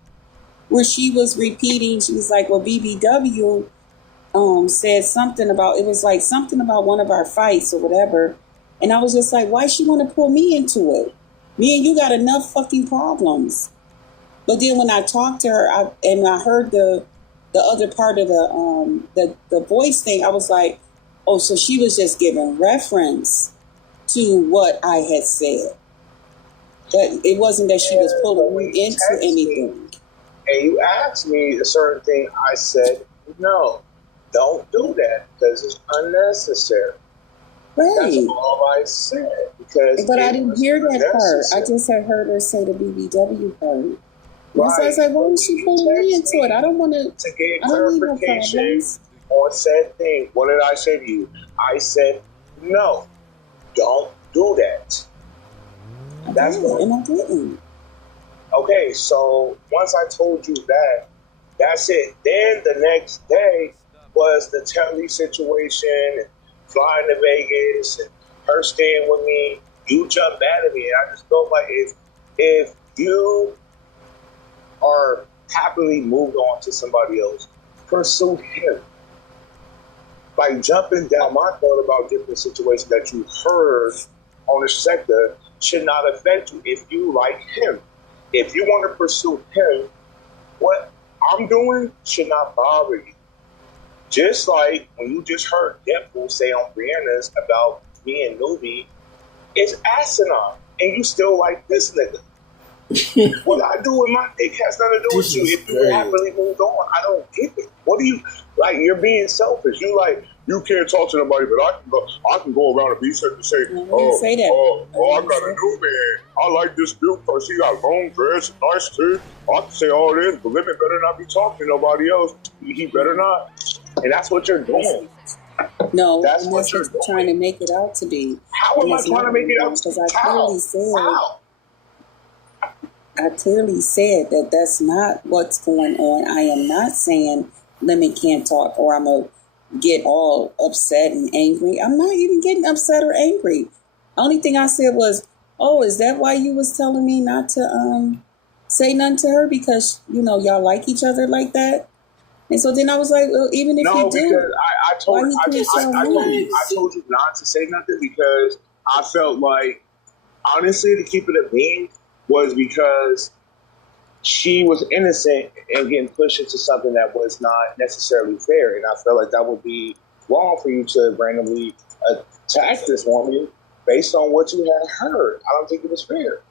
Where she was repeating, she was like, well, BBW said something about, it was like something about one of our fights or whatever. And I was just like, why she want to pull me into it? Me and you got enough fucking problems. But then when I talked to her I heard the other part of the voice thing, I was like, oh, so she was just giving reference to what I had said. That it wasn't that she was pulling me into anything. And you asked me a certain thing, I said, no, don't do that because it's unnecessary. Right. That's all I said. But I didn't hear that part. I just had heard her say the BBW part. Right. So I was like, why is she pulling me into it? I don't want to get clarification on said thing. What did I say to you? I said, no, don't do that. And I didn't. Okay, so once I told you that, that's it. Then the next day was the Telly situation and flying to Vegas and her staying with me. You jumped out of me, and I just felt like if you are happily moved on to somebody else, pursue him. Like jumping down my thought about different situations that you heard on the sector should not affect you if you like him. If you want to pursue him, what I'm doing should not bother you. Just like when you just heard Deadpool say on Brianna's about me and Nubi, it's asinine, and you still like this nigga. What I do with my dick has nothing to do with you. If you happily moved on, I don't get it. What do you like? You're being selfish. You like you can't talk to nobody, but I can go around and be said to say, I got a new man. I like this dude because he got long dress, nice teeth. I can say all this, but Lemon better not be talking to nobody else. He better not. And that's what you're doing. No, that's what you're trying to make it out to be. How am I trying to make it out? Because I clearly said that that's not what's going on. I am not saying Lemon can't talk or I'm going to get all upset and angry. I'm not even getting upset or angry. Only thing I said was, oh, is that why you was telling me not to say nothing to her? Because, y'all like each other like that? And so then I was like, well, even if you do, because I told you not to say nothing because I felt like, honestly, to keep it a being, was because she was innocent and getting pushed into something that was not necessarily fair. And I felt like that would be wrong for you to randomly attack this woman based on what you had heard. I don't think it was fair.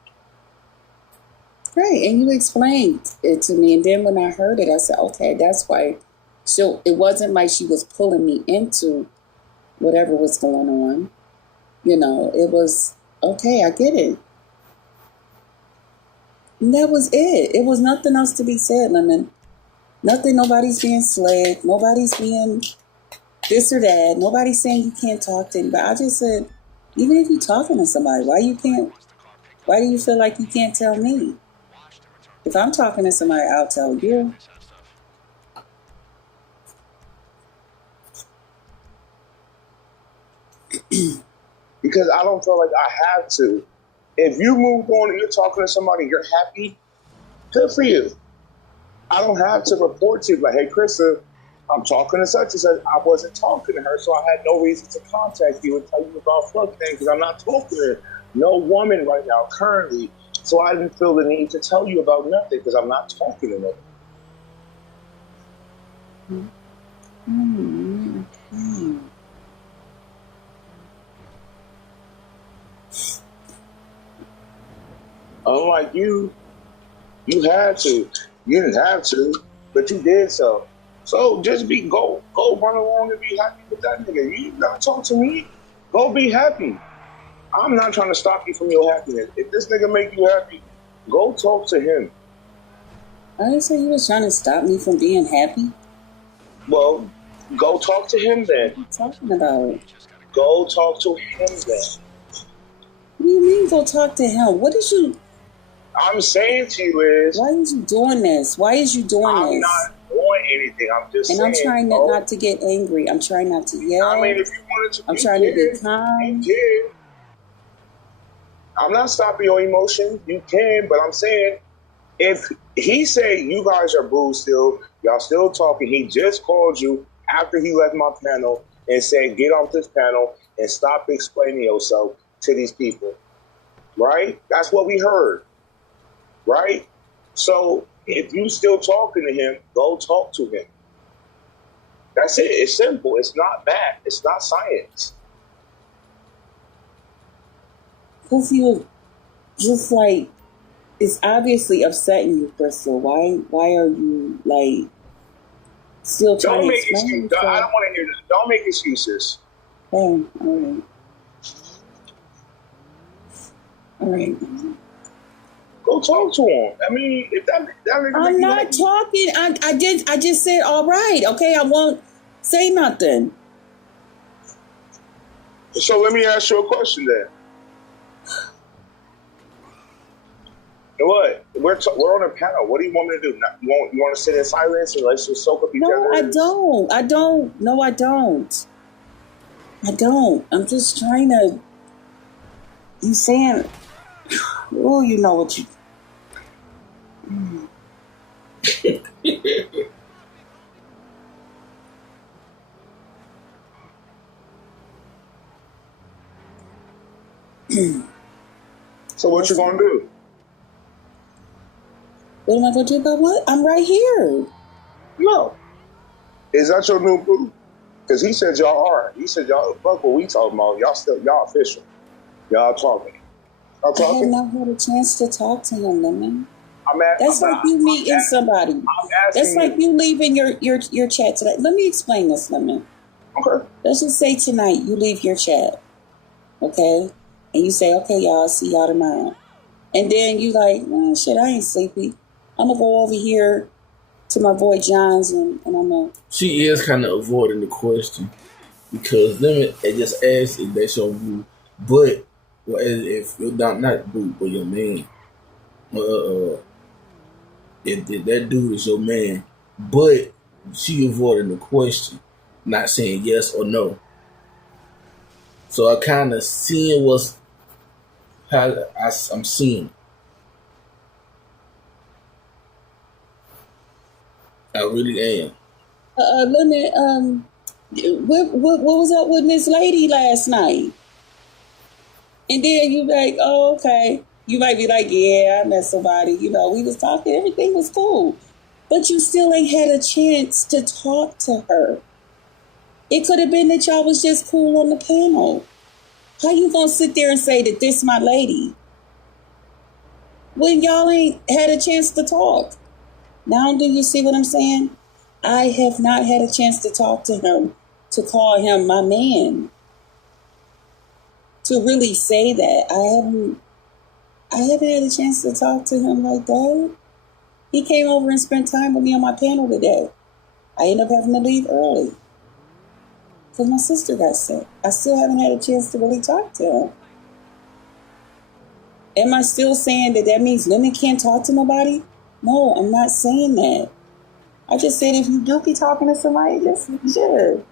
Right, and you explained it to me, and then when I heard it, I said, okay, that's why. So it wasn't like she was pulling me into whatever was going on. You know, it was, okay, I get it. And that was it. It was nothing else to be said, Lemon. Nothing, nobody's being slick. Nobody's being this or that. Nobody's saying you can't talk to anybody. I just said, even if you're talking to somebody, why do you feel like you can't tell me? If I'm talking to somebody, I'll tell you. Because I don't feel like I have to. If you moved on and you're talking to somebody, you're happy, good for you. I don't have to report to you like, hey, Krista, I'm talking to such and such. I wasn't talking to her, so I had no reason to contact you and tell you about fuck things because I'm not talking to no woman right now currently. So I didn't feel the need to tell you about nothing because I'm not talking to nobody. Unlike you had to. You didn't have to, but you did so. So just go run along and be happy with that nigga. You gotta talk to me. Go be happy. I'm not trying to stop you from your happiness. If this nigga make you happy, go talk to him. I didn't say you was trying to stop me from being happy. Well, go talk to him then. What are you talking about? Go talk to him then. What do you mean go talk to him? What did you... I'm saying to you is... Why is you doing this? Why is you doing this? I'm not doing anything. I'm just saying. And I'm trying not to get angry. I'm trying not to yell. I mean, if you wanted to... I'm trying to be calm. You can. I'm not stopping your emotion. You can, but I'm saying... If he say you guys are boo still, y'all still talking, he just called you after he left my panel and said, get off this panel and stop explaining yourself to these people. Right? That's what we heard. Right? So if you still talking to him, go talk to him. That's it. It's simple. It's not bad. It's not science. Because he was just like, it's obviously upsetting you, Crystal. Why are you like still trying to explain yourself? I don't want to hear this. Don't make excuses. Oh, all right. Go talk to him. I mean, if that I'm not talking. I just said all right. Okay, I won't say nothing. So let me ask you a question then. What? We're on a panel. What do you want me to do? You want to sit in silence and let's just soak up each other? No, I don't. No, I don't. I'm just trying to. You saying? Oh, you know what you. So what you gonna do? What am I going to do about what? I'm right here. No. Is that your new boo? Because he said y'all are. He said y'all, fuck what we talking about. Y'all official. Y'all talking. Y'all talking? I have not had a chance to talk to him, Lemon. That's like you meeting somebody. That's like you leaving your chat today. Let me explain this, Lemon. Okay. Let's just say tonight you leave your chat. Okay? And you say, okay, y'all, see y'all tomorrow. And then you like, oh, shit, I ain't sleepy. I'm going to go over here to my boy John's and I'm going to... She is kind of avoiding the question because Lemon just asked if that's your boo. But if you're not boo, but your man, if that dude is your man, but she avoiding the question, not saying yes or no. So I kind of seeing how I'm seeing. I really am. Lemon, what was up with Miss Lady last night? And then you like, oh, okay. You might be like, yeah, I met somebody. You know, we was talking, everything was cool. But you still ain't had a chance to talk to her. It could have been that y'all was just cool on the panel. How you gonna sit there and say that this my lady? when y'all ain't had a chance to talk. Now do you see what I'm saying? I have not had a chance to talk to him, to call him my man. To really say that. I haven't had a chance to talk to him like that. He came over and spent time with me on my panel today. I ended up having to leave early because my sister got sick. I still haven't had a chance to really talk to him. Am I still saying that means women can't talk to nobody? No, I'm not saying that. I just said if you do be talking to somebody, just should.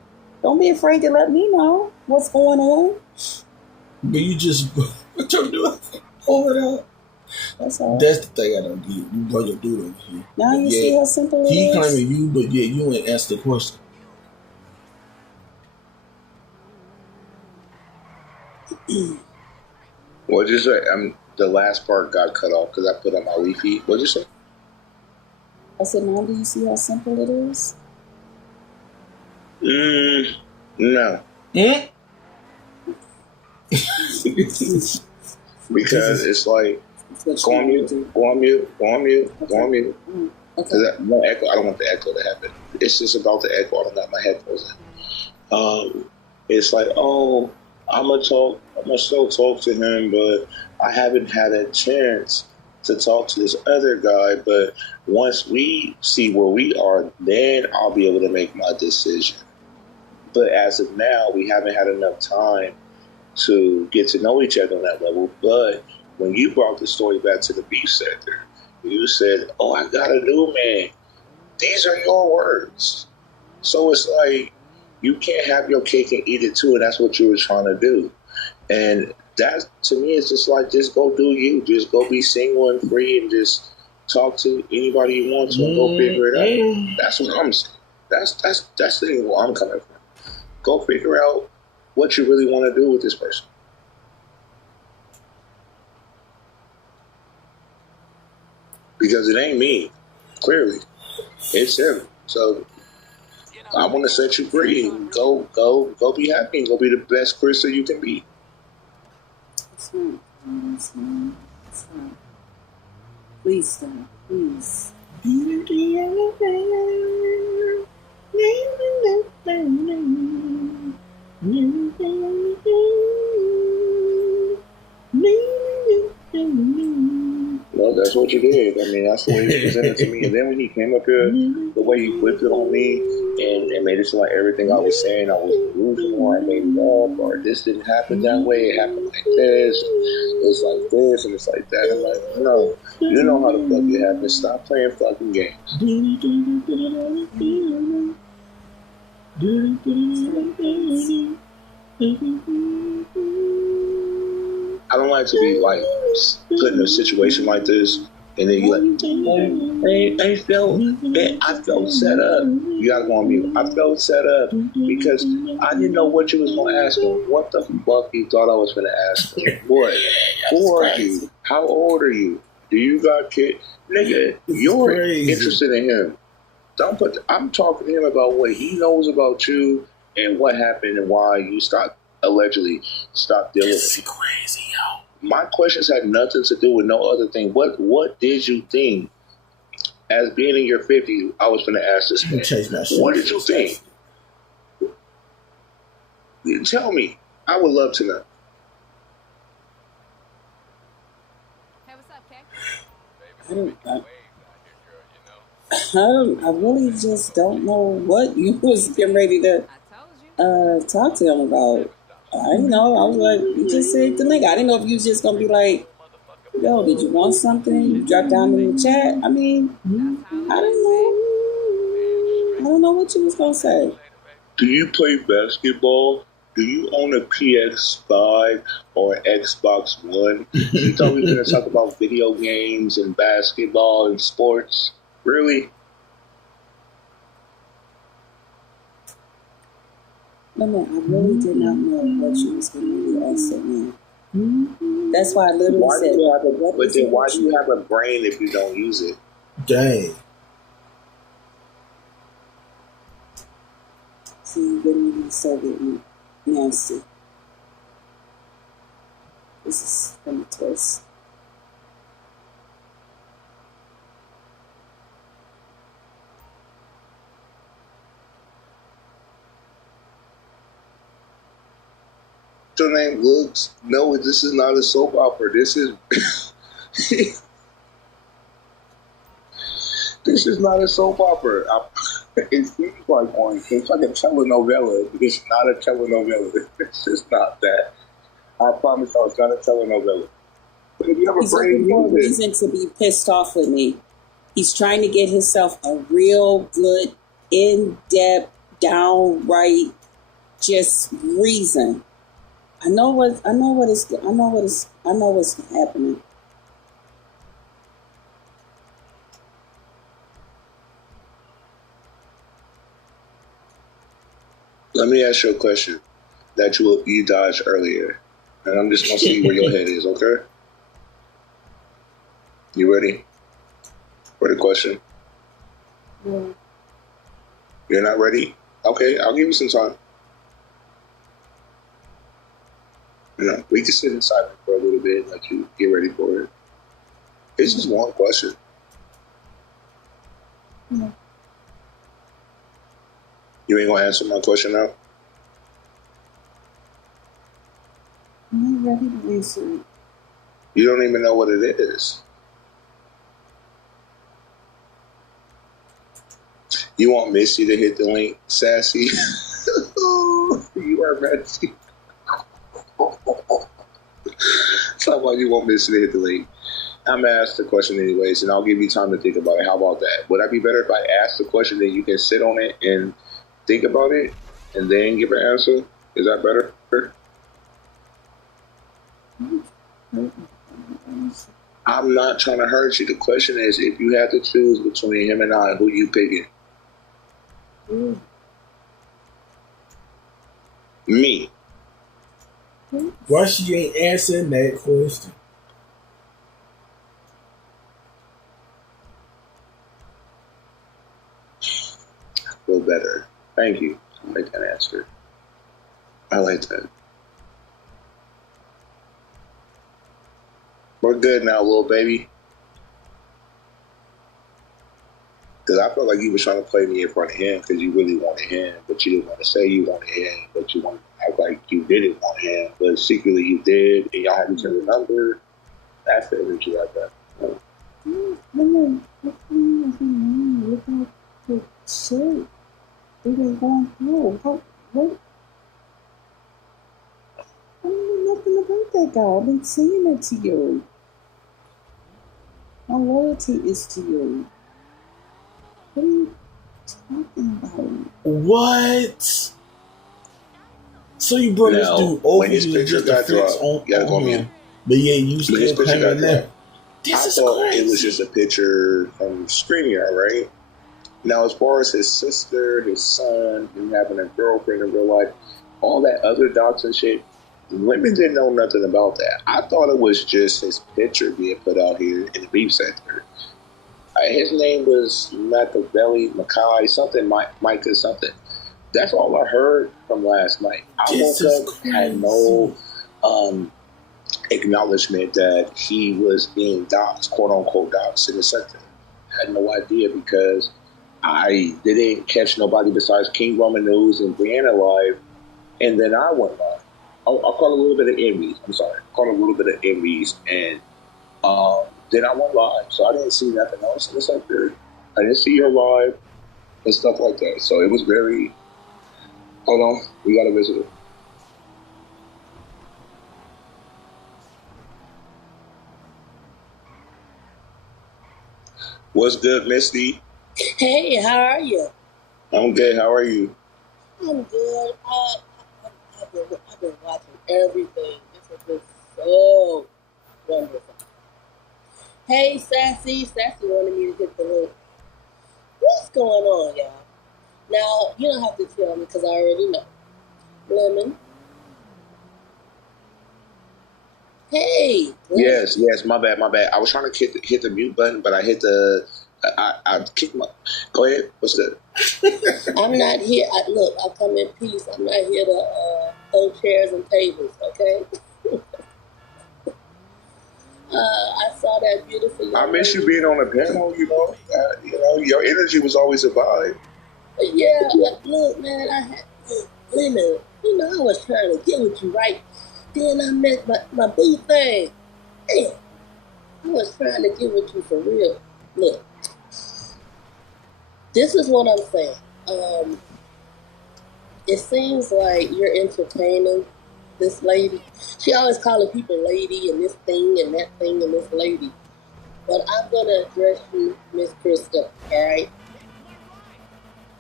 Don't be afraid to let me know what's going on. But you just what you doing over there? That's all. That's the thing I don't get. You brought your dude over here. Now you see how simple it is? He claiming you, but yet you ain't asked the question. What'd you say? The last part got cut off because I put on my Wi-Fi. What'd you say? I said, now do you see how simple it is? No. Because it's like, go on mute, go on mute, go on mute, go on mute. Because no echo. I don't want the echo to happen. It's just about the echo. I don't got my headphones in. It's like, oh, I'm gonna still talk to him, but I haven't had a chance to talk to this other guy. But once we see where we are, then I'll be able to make my decision. But as of now, we haven't had enough time to get to know each other on that level. But when you brought the story back to the beef sector, you said, oh, I got a new man. These are your words. So it's like, you can't have your cake and eat it too, and that's what you were trying to do. And that, to me, is just like, just go do you. Just go be single and free and just talk to anybody you want to and go figure it out. That's what I'm saying. That's the thing where I'm coming from. Go figure out what you really want to do with this person. Because it ain't me, clearly. It's him. So I want to set you free. Go be happy and go be the best person you can be. Please stop. Please. Well, that's what you did. I mean, that's the way he presented to me. And then when he came up here, the way he flipped it on me and made it seem like everything I was saying I was delusional, or I made it up, or this didn't happen that way, it happened like this, it's like this, and it's like that. I'm like, no, you know how the fuck it happens. Stop playing fucking games. I don't like to be like put in a situation like this, and then you like, I felt set up. You gotta go on mute. I felt set up because I didn't know what you was gonna ask him. What the fuck you thought I was gonna ask him? Boy, who are you? How old are you? Do you got kids? Nigga, you're interested in him. I'm talking to him about what he knows about you and what happened and why you allegedly stopped dealing with him. Crazy, yo. My questions had nothing to do with no other thing. What did you think, as being in your 50s, I was going to ask this man? What did you think? Tell me. I would love to know. Hey, what's up, Kay? I really just don't know what you was getting ready to talk to him about. I didn't know. I was like, you just said the nigga. I didn't know if you was just gonna be like, yo, did you want something? You dropped down in the chat. I mean, I don't know. I don't know what you was gonna say. Do you play basketball? Do you own a PS5 or Xbox One? You thought we were gonna talk about video games and basketball and sports? Really? No, I really did not know what you was going to be asking me. That's why I literally said. But then why do you have a brain if you don't use it? Dang. See, you're getting me so getting nasty. This is from a twist. your name looks. No, this is not a soap opera. This is this is not a soap opera. It seems like one. It's like a telenovela. It's not a telenovela. It's just not that. I promise I was not a telenovela. But if you have a He's brain, looking for a reason to be pissed off with me. He's trying to get himself a real good, in-depth, downright, just reason. I know what's happening. let me ask you a question that you dodged earlier, and I'm just gonna see where your head is. Okay? You ready for the question? Yeah. You're not ready? Okay, I'll give you some time. We can sit in silence for a little bit and let you get ready for it. It's just one question. Yeah. You ain't gonna answer my question now? I'm not ready to answer it. You don't even know what it is. You want Missy to hit the link, Sassy? You are messy. Talk about you want Missy to hit the link. I'm going to ask the question anyways, and I'll give you time to think about it. How about that? Would that be better if I ask the question, then you can sit on it and think about it, and then give an answer? Is that better? I'm not trying to hurt you. The question is, if you had to choose between him and I, who you picking? Me. Why she ain't answering that question? A little better. Thank you. I like that answer. I like that. We're good now, little baby. Because I felt like you were trying to play me in front of him because you really wanted him, but you didn't want to say you wanted him, but you wanted to act like you didn't want him, but secretly you did, and y'all had each other's number. That's the energy like that. Shit. We've been going through. What? I don't know nothing about that guy. I've been saying it to you. My loyalty is to you. What are you talking about? What? So you brought this dude over when his picture got dropped, you gotta go mute. But yeah, you still claiming that. I thought it was just a picture from StreamYard, right? Now, as far as his sister, his son, him having a girlfriend in real life, all that other dots and shit, women didn't know nothing about that. I thought it was just his picture being put out here in the beef sector. His name was Mackay, something, Micah something. That's all I heard from last night. I woke up, had no acknowledgement that he was being doxxed, quote unquote doxxed in the sector. I had no idea because I didn't catch nobody besides King Roman News and Brianna live, and then I went live. I'll call a little bit of envies. I'm sorry. I called a little bit of envies, and then I went live. So I didn't see nothing else in the sector. I didn't see her live and stuff like that. So it was very... Hold on. We got a visitor. What's good, Misty? Hey, how are you? I'm good. How are you? I'm good. I've been watching everything. This has been so wonderful. Hey, Sassy wanted me to hit the link. What's going on, y'all? Now, you don't have to tell me because I already know. Lemon. Hey. Yes, my bad. I was trying to hit the mute button, but I hit the... I kicked my... Go ahead. What's good? I'm not here. Look, I come in peace. I'm not here to throw chairs and tables, okay? I saw that beautiful... I miss you being on the panel, your energy was always a vibe. Yeah, look, man, Lemon, You know, I was trying to get with you, right? Then I met my boo thing. Damn, I was trying to get with you for real. Look, this is what I'm saying. It seems like you're entertaining this lady. She always calling people lady and this thing and that thing and this lady. But I'm going to address you, Miss Krista, all right?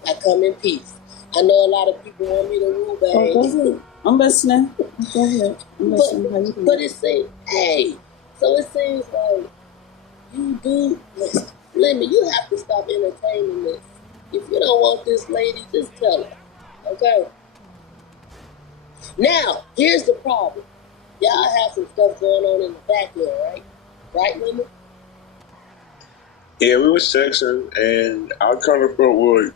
I come in peace. I know a lot of people want me to rule back. Oh, go ahead. I'm listening. Go ahead. I'm listening. How you doing? But it seems, so it seems like you do, listen, Lemon, you have to stop entertaining this. If you don't want this lady, just tell her, okay? Now, here's the problem. Y'all have some stuff going on in the back there, right? Right, Lemon? Yeah, we were sexing, and I kind of felt like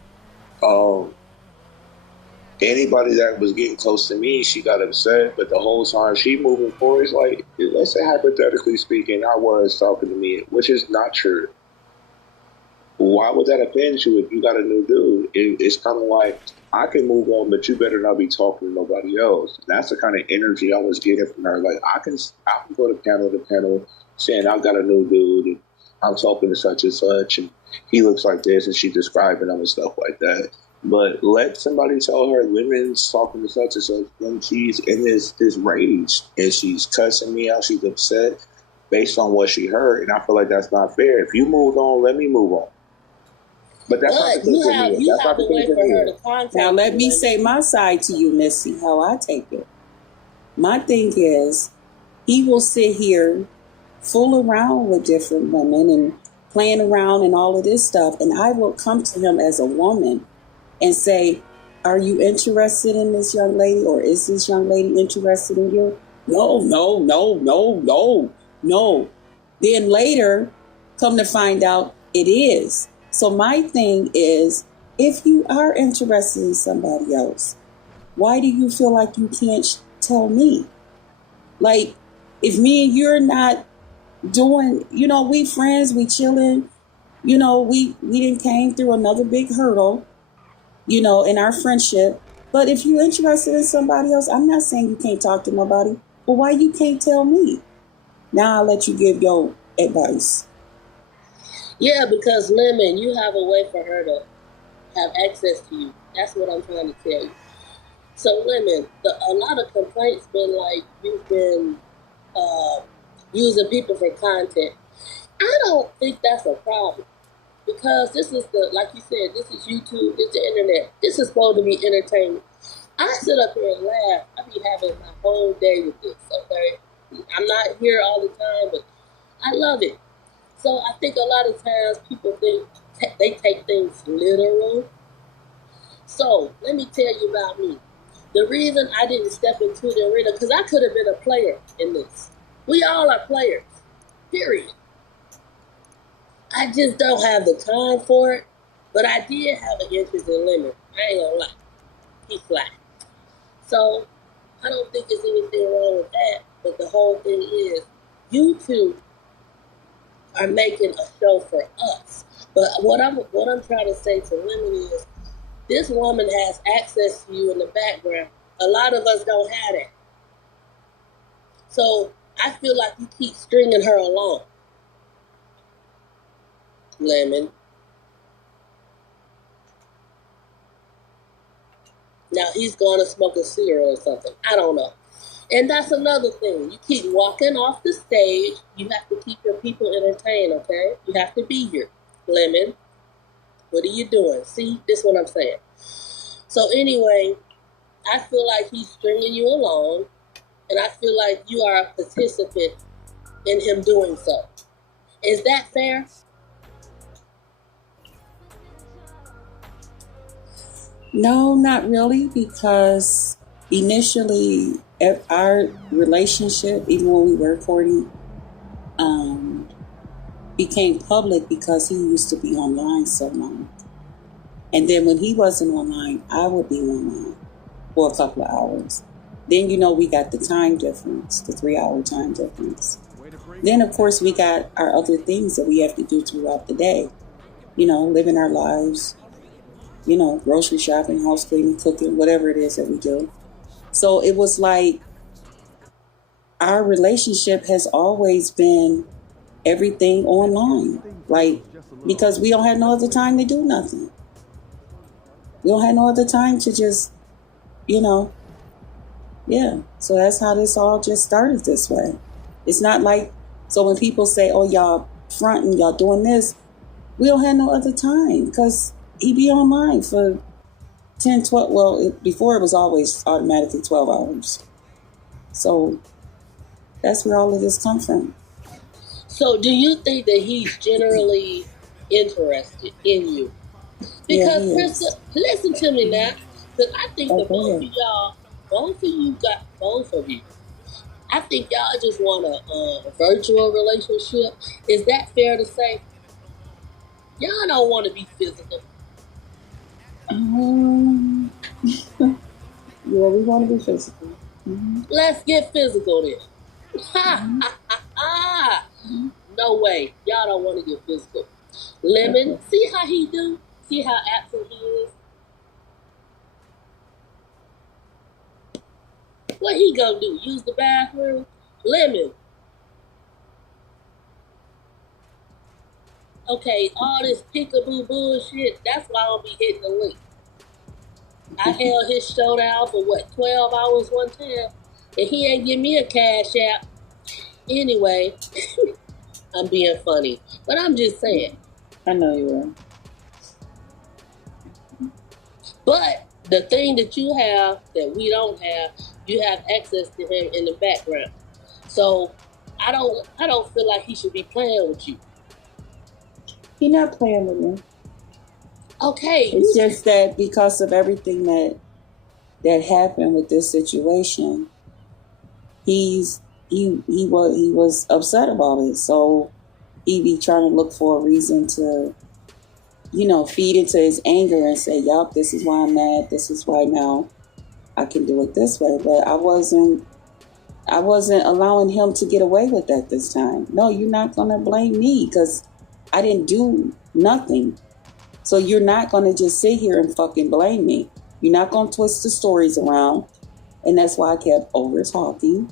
anybody that was getting close to me, she got upset. But the whole time she moving forward, it's like, let's say hypothetically speaking, I was talking to me, which is not true. Why would that offend you if you got a new dude? It's kind of like, I can move on, but you better not be talking to nobody else. And that's the kind of energy I was getting from her. Like, I can go to panel saying I've got a new dude, and I'm talking to such and such, and he looks like this, and she describing him and stuff like that. But let somebody tell her Lemon's talking to such and such when she's in this rage, and she's cussing me out, she's upset based on what she heard, and I feel like that's not fair. If you moved on, let me move on. But that's not the case. You have to wait for her to contact. Now let me say my side to you, Missy, how I take it. My thing is, he will sit here, fool around with different women and playing around and all of this stuff, and I will come to him as a woman and say, are you interested in this young lady, or is this young lady interested in you? No. Then later, come to find out it is. So my thing is, if you are interested in somebody else, why do you feel like you can't tell me? Like, if me and you're not doing, we friends, we chilling, we didn't came through another big hurdle, in our friendship. But if you're interested in somebody else, I'm not saying you can't talk to nobody, but why you can't tell me? Now I'll let you give your advice. Yeah, because Lemon, you have a way for her to have access to you. That's what I'm trying to tell you. So Lemon, a lot of complaints been like you've been using people for content. I don't think that's a problem, because this is like you said, this is YouTube, this is the internet. This is supposed to be entertainment. I sit up here and laugh. I be having my whole day with this, okay? I'm not here all the time, but I love it. So I think a lot of times people think they take things literal. So let me tell you about me. The reason I didn't step into the arena, because I could have been a player in this. We all are players, period. I just don't have the time for it, but I did have an interest in Lemon. I ain't gonna lie. He fly. So I don't think there's anything wrong with that, but the whole thing is, you two are making a show for us. But what I'm trying to say to women is, this woman has access to you in the background. A lot of us don't have that. So I feel like you keep stringing her along. Lemon. Now he's going to smoke a cigarette or something. I don't know. And that's another thing. You keep walking off the stage. You have to keep your people entertained, okay? You have to be here. Lemon, what are you doing? See, this is what I'm saying. So anyway, I feel like he's stringing you along, and I feel like you are a participant in him doing so. Is that fair? No, not really, because initially our relationship, even when we were courting, became public because he used to be online so long. And then when he wasn't online, I would be online for a couple of hours. Then, we got the time difference, the 3-hour time difference. Then, of course, we got our other things that we have to do throughout the day. Living our lives, grocery shopping, house cleaning, cooking, whatever it is that we do. So it was like our relationship has always been everything online. Like, because we don't have no other time to do nothing. We don't have no other time to just, yeah. So that's how this all just started this way. It's not like, so when people say, oh, y'all fronting, y'all doing this, we don't have no other time because he be online for 10, 12, well, before it was always automatically 12 hours. So that's where all of this comes from. So do you think that he's generally interested in you? Because, Yeah, Krista, listen to me now, because I think that both of you, I think y'all just want a virtual relationship. Is that fair to say? Y'all don't want to be physical. Yeah, we want to be physical. Mm-hmm. Let's get physical then. No way. Y'all don't want to get physical. Lemon, see how he do? See how absent he is? What he gonna do? Use the bathroom? Lemon. Okay, all this peekaboo bullshit, that's why I'll be hitting the link. I held his show down for 12 hours one time, and he ain't give me a cash app. Anyway, I'm being funny, but I'm just saying. I know you are. But the thing that you have that we don't have, you have access to him in the background. So I don't feel like he should be playing with you. He's not playing with me. Okay. It's just that because of everything that happened with this situation, he was upset about it. So he be trying to look for a reason to, feed into his anger and say, yup, this is why I'm mad. This is why now I can do it this way. But I wasn't allowing him to get away with that this time. No, you're not going to blame me because I didn't do nothing. So you're not going to just sit here and fucking blame me. You're not going to twist the stories around. And that's why I kept over talking.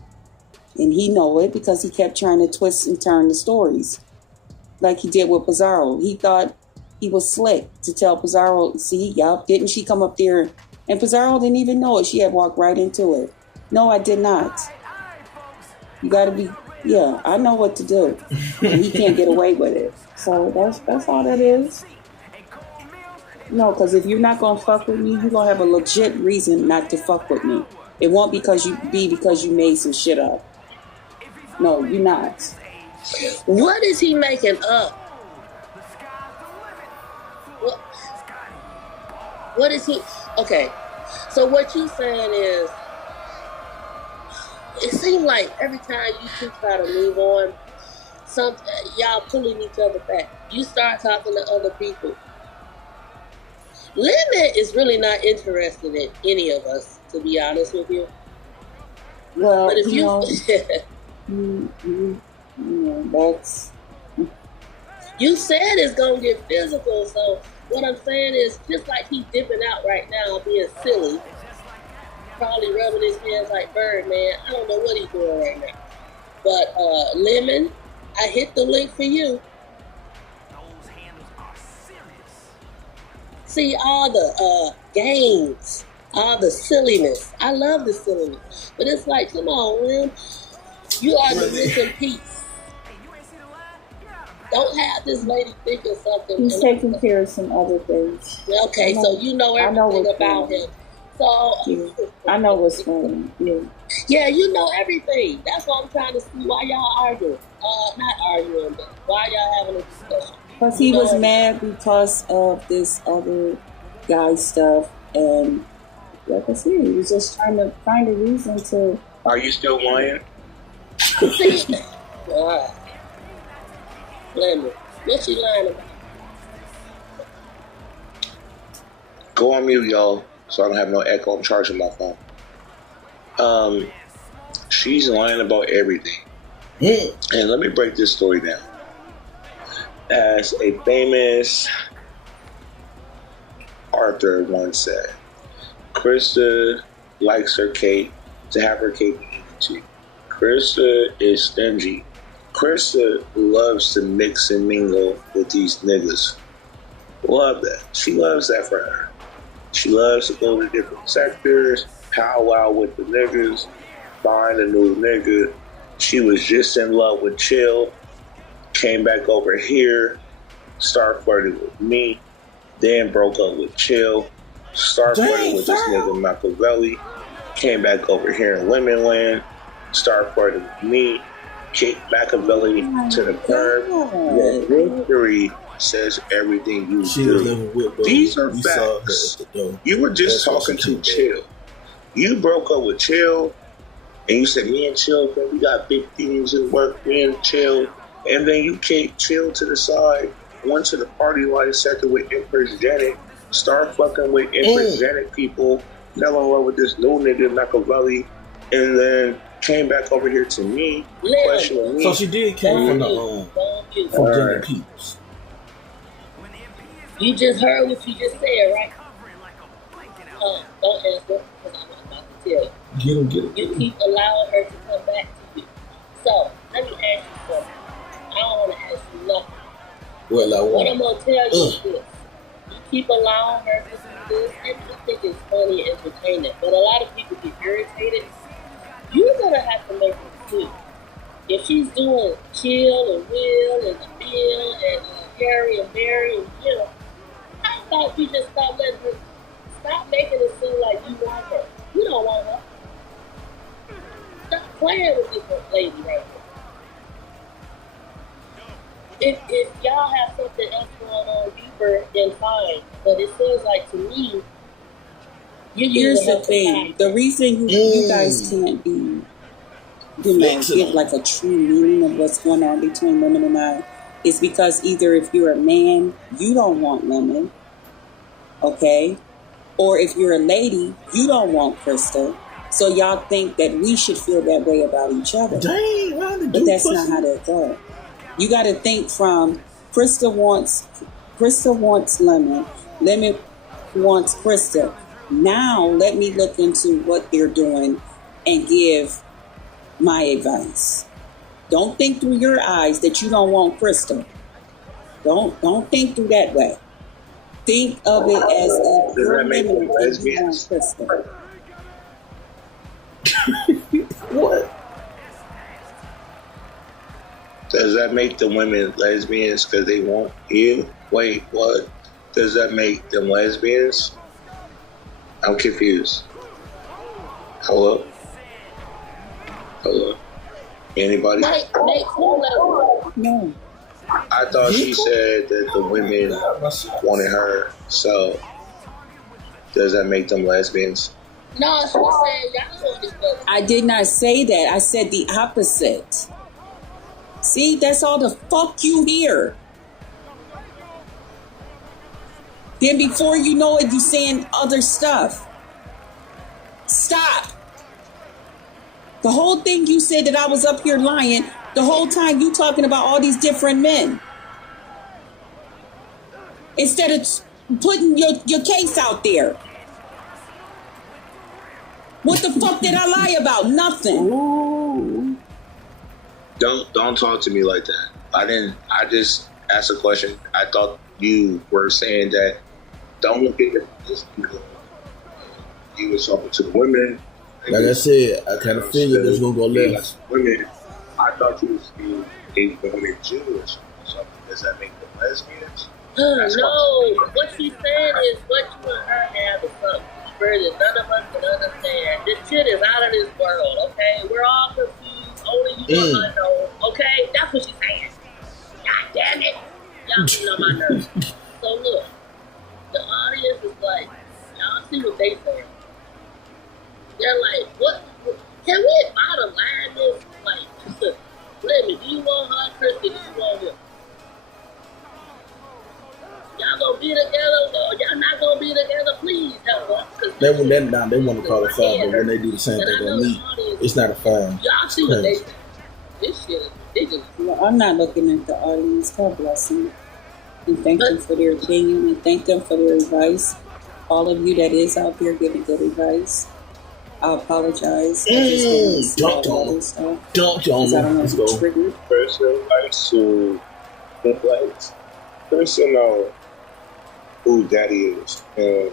And he know it because he kept trying to twist and turn the stories. Like he did with Pizarro. He thought he was slick to tell Pizarro, see, yup, didn't she come up there? And Pizarro didn't even know it. She had walked right into it. No, I did not. You got to be, yeah, I know what to do. And he can't get away with it. So that's all that is. No, because if you're not going to fuck with me, you're going to have a legit reason not to fuck with me. It won't because you made some shit up. No, you're not. What is he making up? What is he? Okay, so what you saying is, it seems like every time you two try to move on, y'all pulling each other back. You start talking to other people. Lemon is really not interested in any of us, to be honest with you. Well, but if that's. You said it's gonna get physical, so what I'm saying is, just like he's dipping out right now, being silly, probably rubbing his hands like Birdman. I don't know what he's doing right now. But Lemon, I hit the link for you. See all the games, all the silliness. I love the silliness, but it's like, come on, Lem, you are the missing piece. Don't have this lady thinking something. He's taking care of some other things. Okay, so you know everything about him. So yeah. I know what's going on. Yeah, you know everything. That's why I'm trying to see why y'all arguing. Not arguing, but why y'all having a discussion. Because he was mad because of this other guy stuff, and like I said, he was just trying to find a reason to. Are you still lying? See, Lemon, what you lying about? Go on mute, y'all, so I don't have no echo. I'm charging my phone. She's lying about everything. And let me break this story down. As a famous author once said, Krista likes her cake to have her cake and eat it. Krista is stingy. Krista loves to mix and mingle with these niggas. Love that. She loves that for her. She loves to go to different sectors, powwow with the niggas, find a new nigga. She was just in love with Chill, came back over here, started flirting with me, then broke up with Chill, started flirting with this nigga Machiavelli, came back over here in Lemon Land, started flirting with me, kicked Machiavelli to the curb. Your victory says everything you do. These are facts. You were just talking to Chill. You broke up with Chill, and you said, me and Chill, we got big things in work, me and Chill. And then you kicked Chill to the side, went to the party line sector with Empress Janet, start fucking with Empress Janet people, fell in love with this new nigga Machiavelli, and then came back over here to me, questioning me. So she did came from the from Janet Peeps. You just heard what you just said, right? Don't answer, because I'm about to tell you. Get him. You keep allowing her to come back to you. So, let me ask you something. I don't want to ask you nothing. What I'm going to tell you is this. You keep allowing her to do this, and you think it's funny and entertaining, but a lot of people get irritated. You're going to have to make it clear. If she's doing Chill and Will and Bill and Harry and Mary and Jill, I thought you just stop making it seem like you want her. You don't want her. Stop playing with this lady right now. If y'all have something else going on deeper, then fine. But it seems like to me, here's the thing. The reason you guys can't be, give like a true meaning of what's going on between Lemon and I is because either if you're a man, you don't want Lemon, okay? Or if you're a lady, you don't want Krista. So y'all think that we should feel that way about each other. But that's not how that goes. You got to think from Krista wants Lemon. Lemon wants Krista. Now let me look into what they're doing and give my advice. Don't think through your eyes that you don't want Krista. Don't think through that way. Think of it as if you're Lemon and you want Krista. What? Does that make the women lesbians because they want you? Wait, what? Does that make them lesbians? I'm confused. Hello? Anybody? No. I thought she said that the women wanted her, so does that make them lesbians? no, she said y'all want this brother. I did not say that. I said the opposite. See, that's all the fuck you hear. Then before you know it, you saying other stuff. Stop. The whole thing you said that I was up here lying, the whole time you talking about all these different men. Instead of putting your case out there. What the fuck did I lie about? Nothing. Ooh. Don't talk to me like that. I just asked a question. I thought you were saying that don't look at this. You were talking to the women. Like I said, I kind of figured it was going to go left. Women, I thought you was being women Jewish or something. Does that make them lesbians? No, what she's saying is what you and her have is something deeper that none of us can understand. This shit is out of this world, okay? We're all confused. Only you and I know, okay? That's what she's saying. God damn it. Y'all getting on my nerves. So look, the audience is like, y'all see what they say. They're like, what? Can we bottom line this? Like, let me, do you want her, Krista? Do you want him? Y'all gonna be together or y'all not gonna be together? Please help us. They want to call it fun, but when they do the same thing on me, it's not a fun. Y'all see what they say. This shit is ridiculous. Well, I'm not looking at the audience. God bless them. And thank them for their opinion and thank them for their advice. All of you that is out there giving good advice. I apologize. I just didn't see all the other stuff. Don't y'all I don't know let's if it go. triggered. Person likes to person know who daddy is, and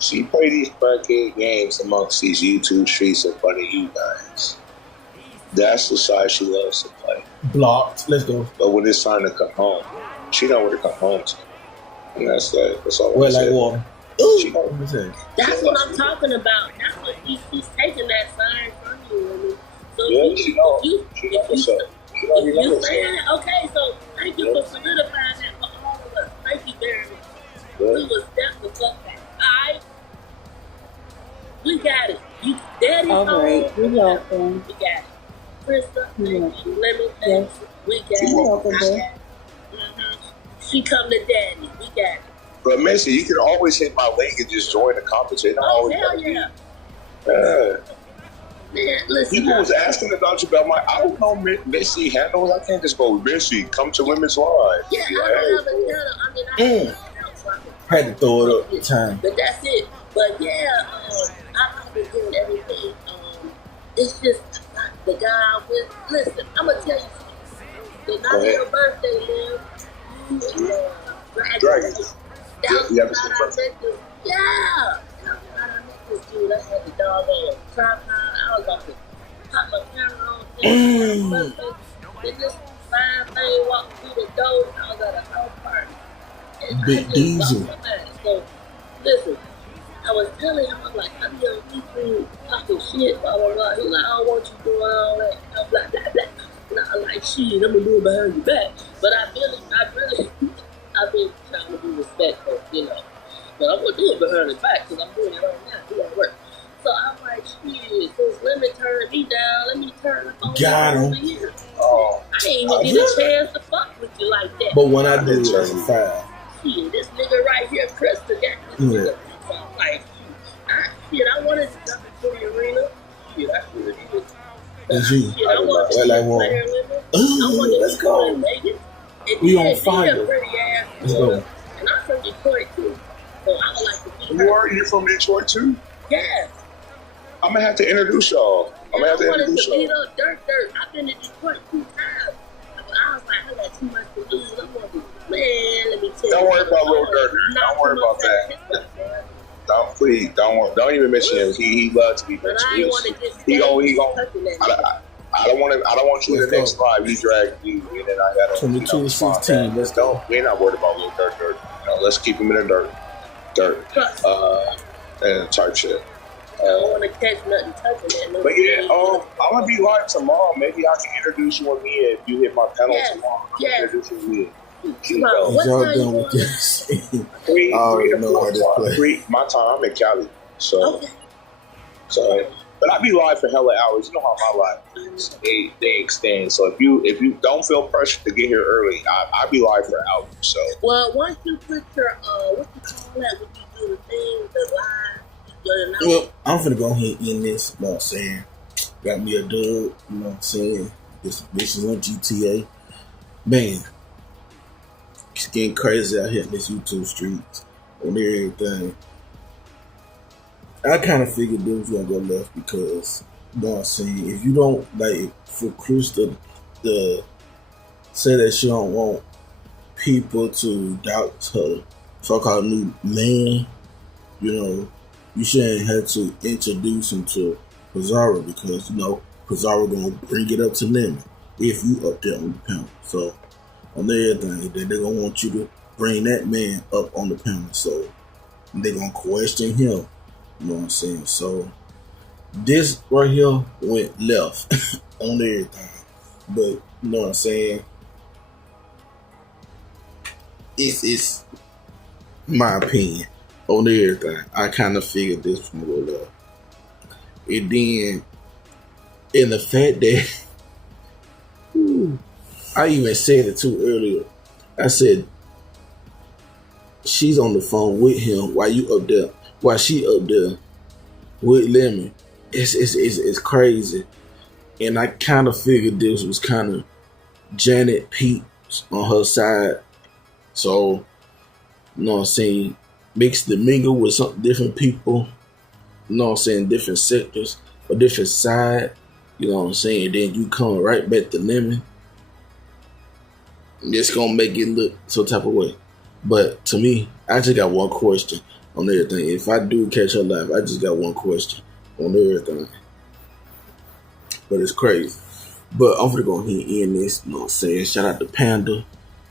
she play these crackhead games amongst these YouTube streets in front of you guys. That's the side she loves to play. Blocked. Let's go. But when it's time to come home, she know where to come home to, and that's that. That's all. Well, like water. She know. That's what I'm talking about. That's what he's taking that sign from you. I mean, so Yeah, she know. She know what's up. She know you know you what's saying up. okay, so thank you for solidifying that for all of us. Thank you very much. We was definitely fuck back. Alright? We got it. You daddy's All right. home. You're welcome. We got it. Krista, thank you. Let me Yes. we got You're it. welcome, I boo. got it. She come to daddy. We got it. But Missy, you can always hit my link and just join the conversation. Oh, hell yeah. Man, listen. People was asking about you, about I don't know Missy handles. I can't just go, Missy, come to Women's Live. Yeah, I don't have a channel. I mean, I have a channel, so I can Had to throw it up the time. But that's it. But yeah, I've been doing everything. It's just the guy with. Listen, I'm gonna tell you something. The night of your birthday, Liv, Dragon. That was You the have night a I met this. Yeah, that was the night I met this dude. I had the dog on tripod. I was about to pop my camera on. Then this fine thing walked through the door. I was at a house party. And Big Diesel. So, listen, I was telling him, I'm like, I'm young people talking shit, blah, blah, blah. He's like, I don't want you doing all that. I'm blah, blah, blah. And I'm like, shit, I'm going to do it behind your back. But I've been trying to be respectful, you know. But I'm going to do it behind his back because I'm doing it right now. He at work. So I'm like, shit, since let me turn me down, let me turn the phone Got him. over here. Oh, I ain't even get a chance to fuck with you like that. But when I do, it's a 5. Shit, this nigga right here, Krista, got this nigga. So I'm like, I wanted to jump into the arena. Shit, I should have did it. That's you. Shit, I wanted to Like be one. player with him. I wanted Let's to go. be in Vegas. And We then on fire. He a pretty ass. Let's go. And I'm from Detroit too. So I would like to be You are? You from Detroit too? Yes. I'm gonna have to introduce y'all. I'm gonna have to I wanted introduce to beat y'all. up Dirt. I've been to Detroit 2 times. But I was like, I got too much to lose. I'm going to man, let me tell you. Don't worry about Lil Dirt. Don't worry about that. Don't worry. Don't even mention him. He loves to be mentioned. I don't want you in the next live. You drag me, and then I gotta 22-16. Let's go. We're not worried about Lil Dirt. You know, let's keep him in the dirt. And type shit. I don't want to catch nothing touching that. But yeah, I'm gonna be live tomorrow. Maybe I can introduce you and Mia if you hit my panel tomorrow. I can introduce you and Mia. Is y'all done with this? Three I already to know how this 4 plays. o'clock. My time, I'm in Cali. So, but I be live for hella hours. You know how my live is. They extend. So if you don't feel pressure to get here early, I be live for hours. So. Well, once you put your what you call that when you do the thing, the live. Well, I'm finna go ahead and end this. You know what I'm saying? Got me a dub. You know what I'm saying? Get some bitches on GTA. Man, it's getting crazy out here in this YouTube streets and everything. I kind of figured this was gonna go left because, you know what I'm saying? If you don't like for Krista to say that she don't want people to doubt her so-called new man, you know, you shouldn't have to introduce him to Pizarro because, you know, Pizarro gonna bring it up to Lemon if you up there on the panel. So on the other thing, they're gonna want you to bring that man up on the panel. So they're gonna question him. You know what I'm saying? So this right here went left on everything. But you know what I'm saying? It's my opinion on everything. I kind of figured this was gonna go left. And then in the fact that I even said it too earlier. I said she's on the phone with him while you up there, while she up there with Lemon. It's crazy. And I kind of figured this was kind of Janet Peeps on her side. So, you know what I'm saying? Mix the mingle with some different people. You you know what I'm saying, different sectors or different side, you know what I'm saying, and then you come right back to Lemon, it's gonna make it look some type of way. But to me, I just got one question on everything. If I do catch her live, I just got one question on everything. But it's crazy. But I'm gonna go ahead and end this, you know what I'm saying? Shout out to Panda, you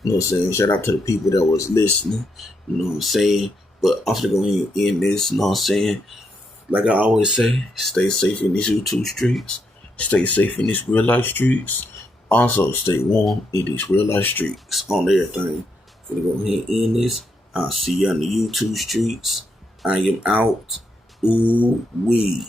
know what I'm saying? Shout out to the people that was listening, you know what I'm saying? But I'm gonna go ahead and end this, you know what I'm saying? Like I always say, stay safe in these YouTube streets. Stay safe in these real life streets. Also, stay warm in these real life streets on everything. I'm gonna go ahead and end this. I'll see you on the YouTube streets. I am out. Ooh wee.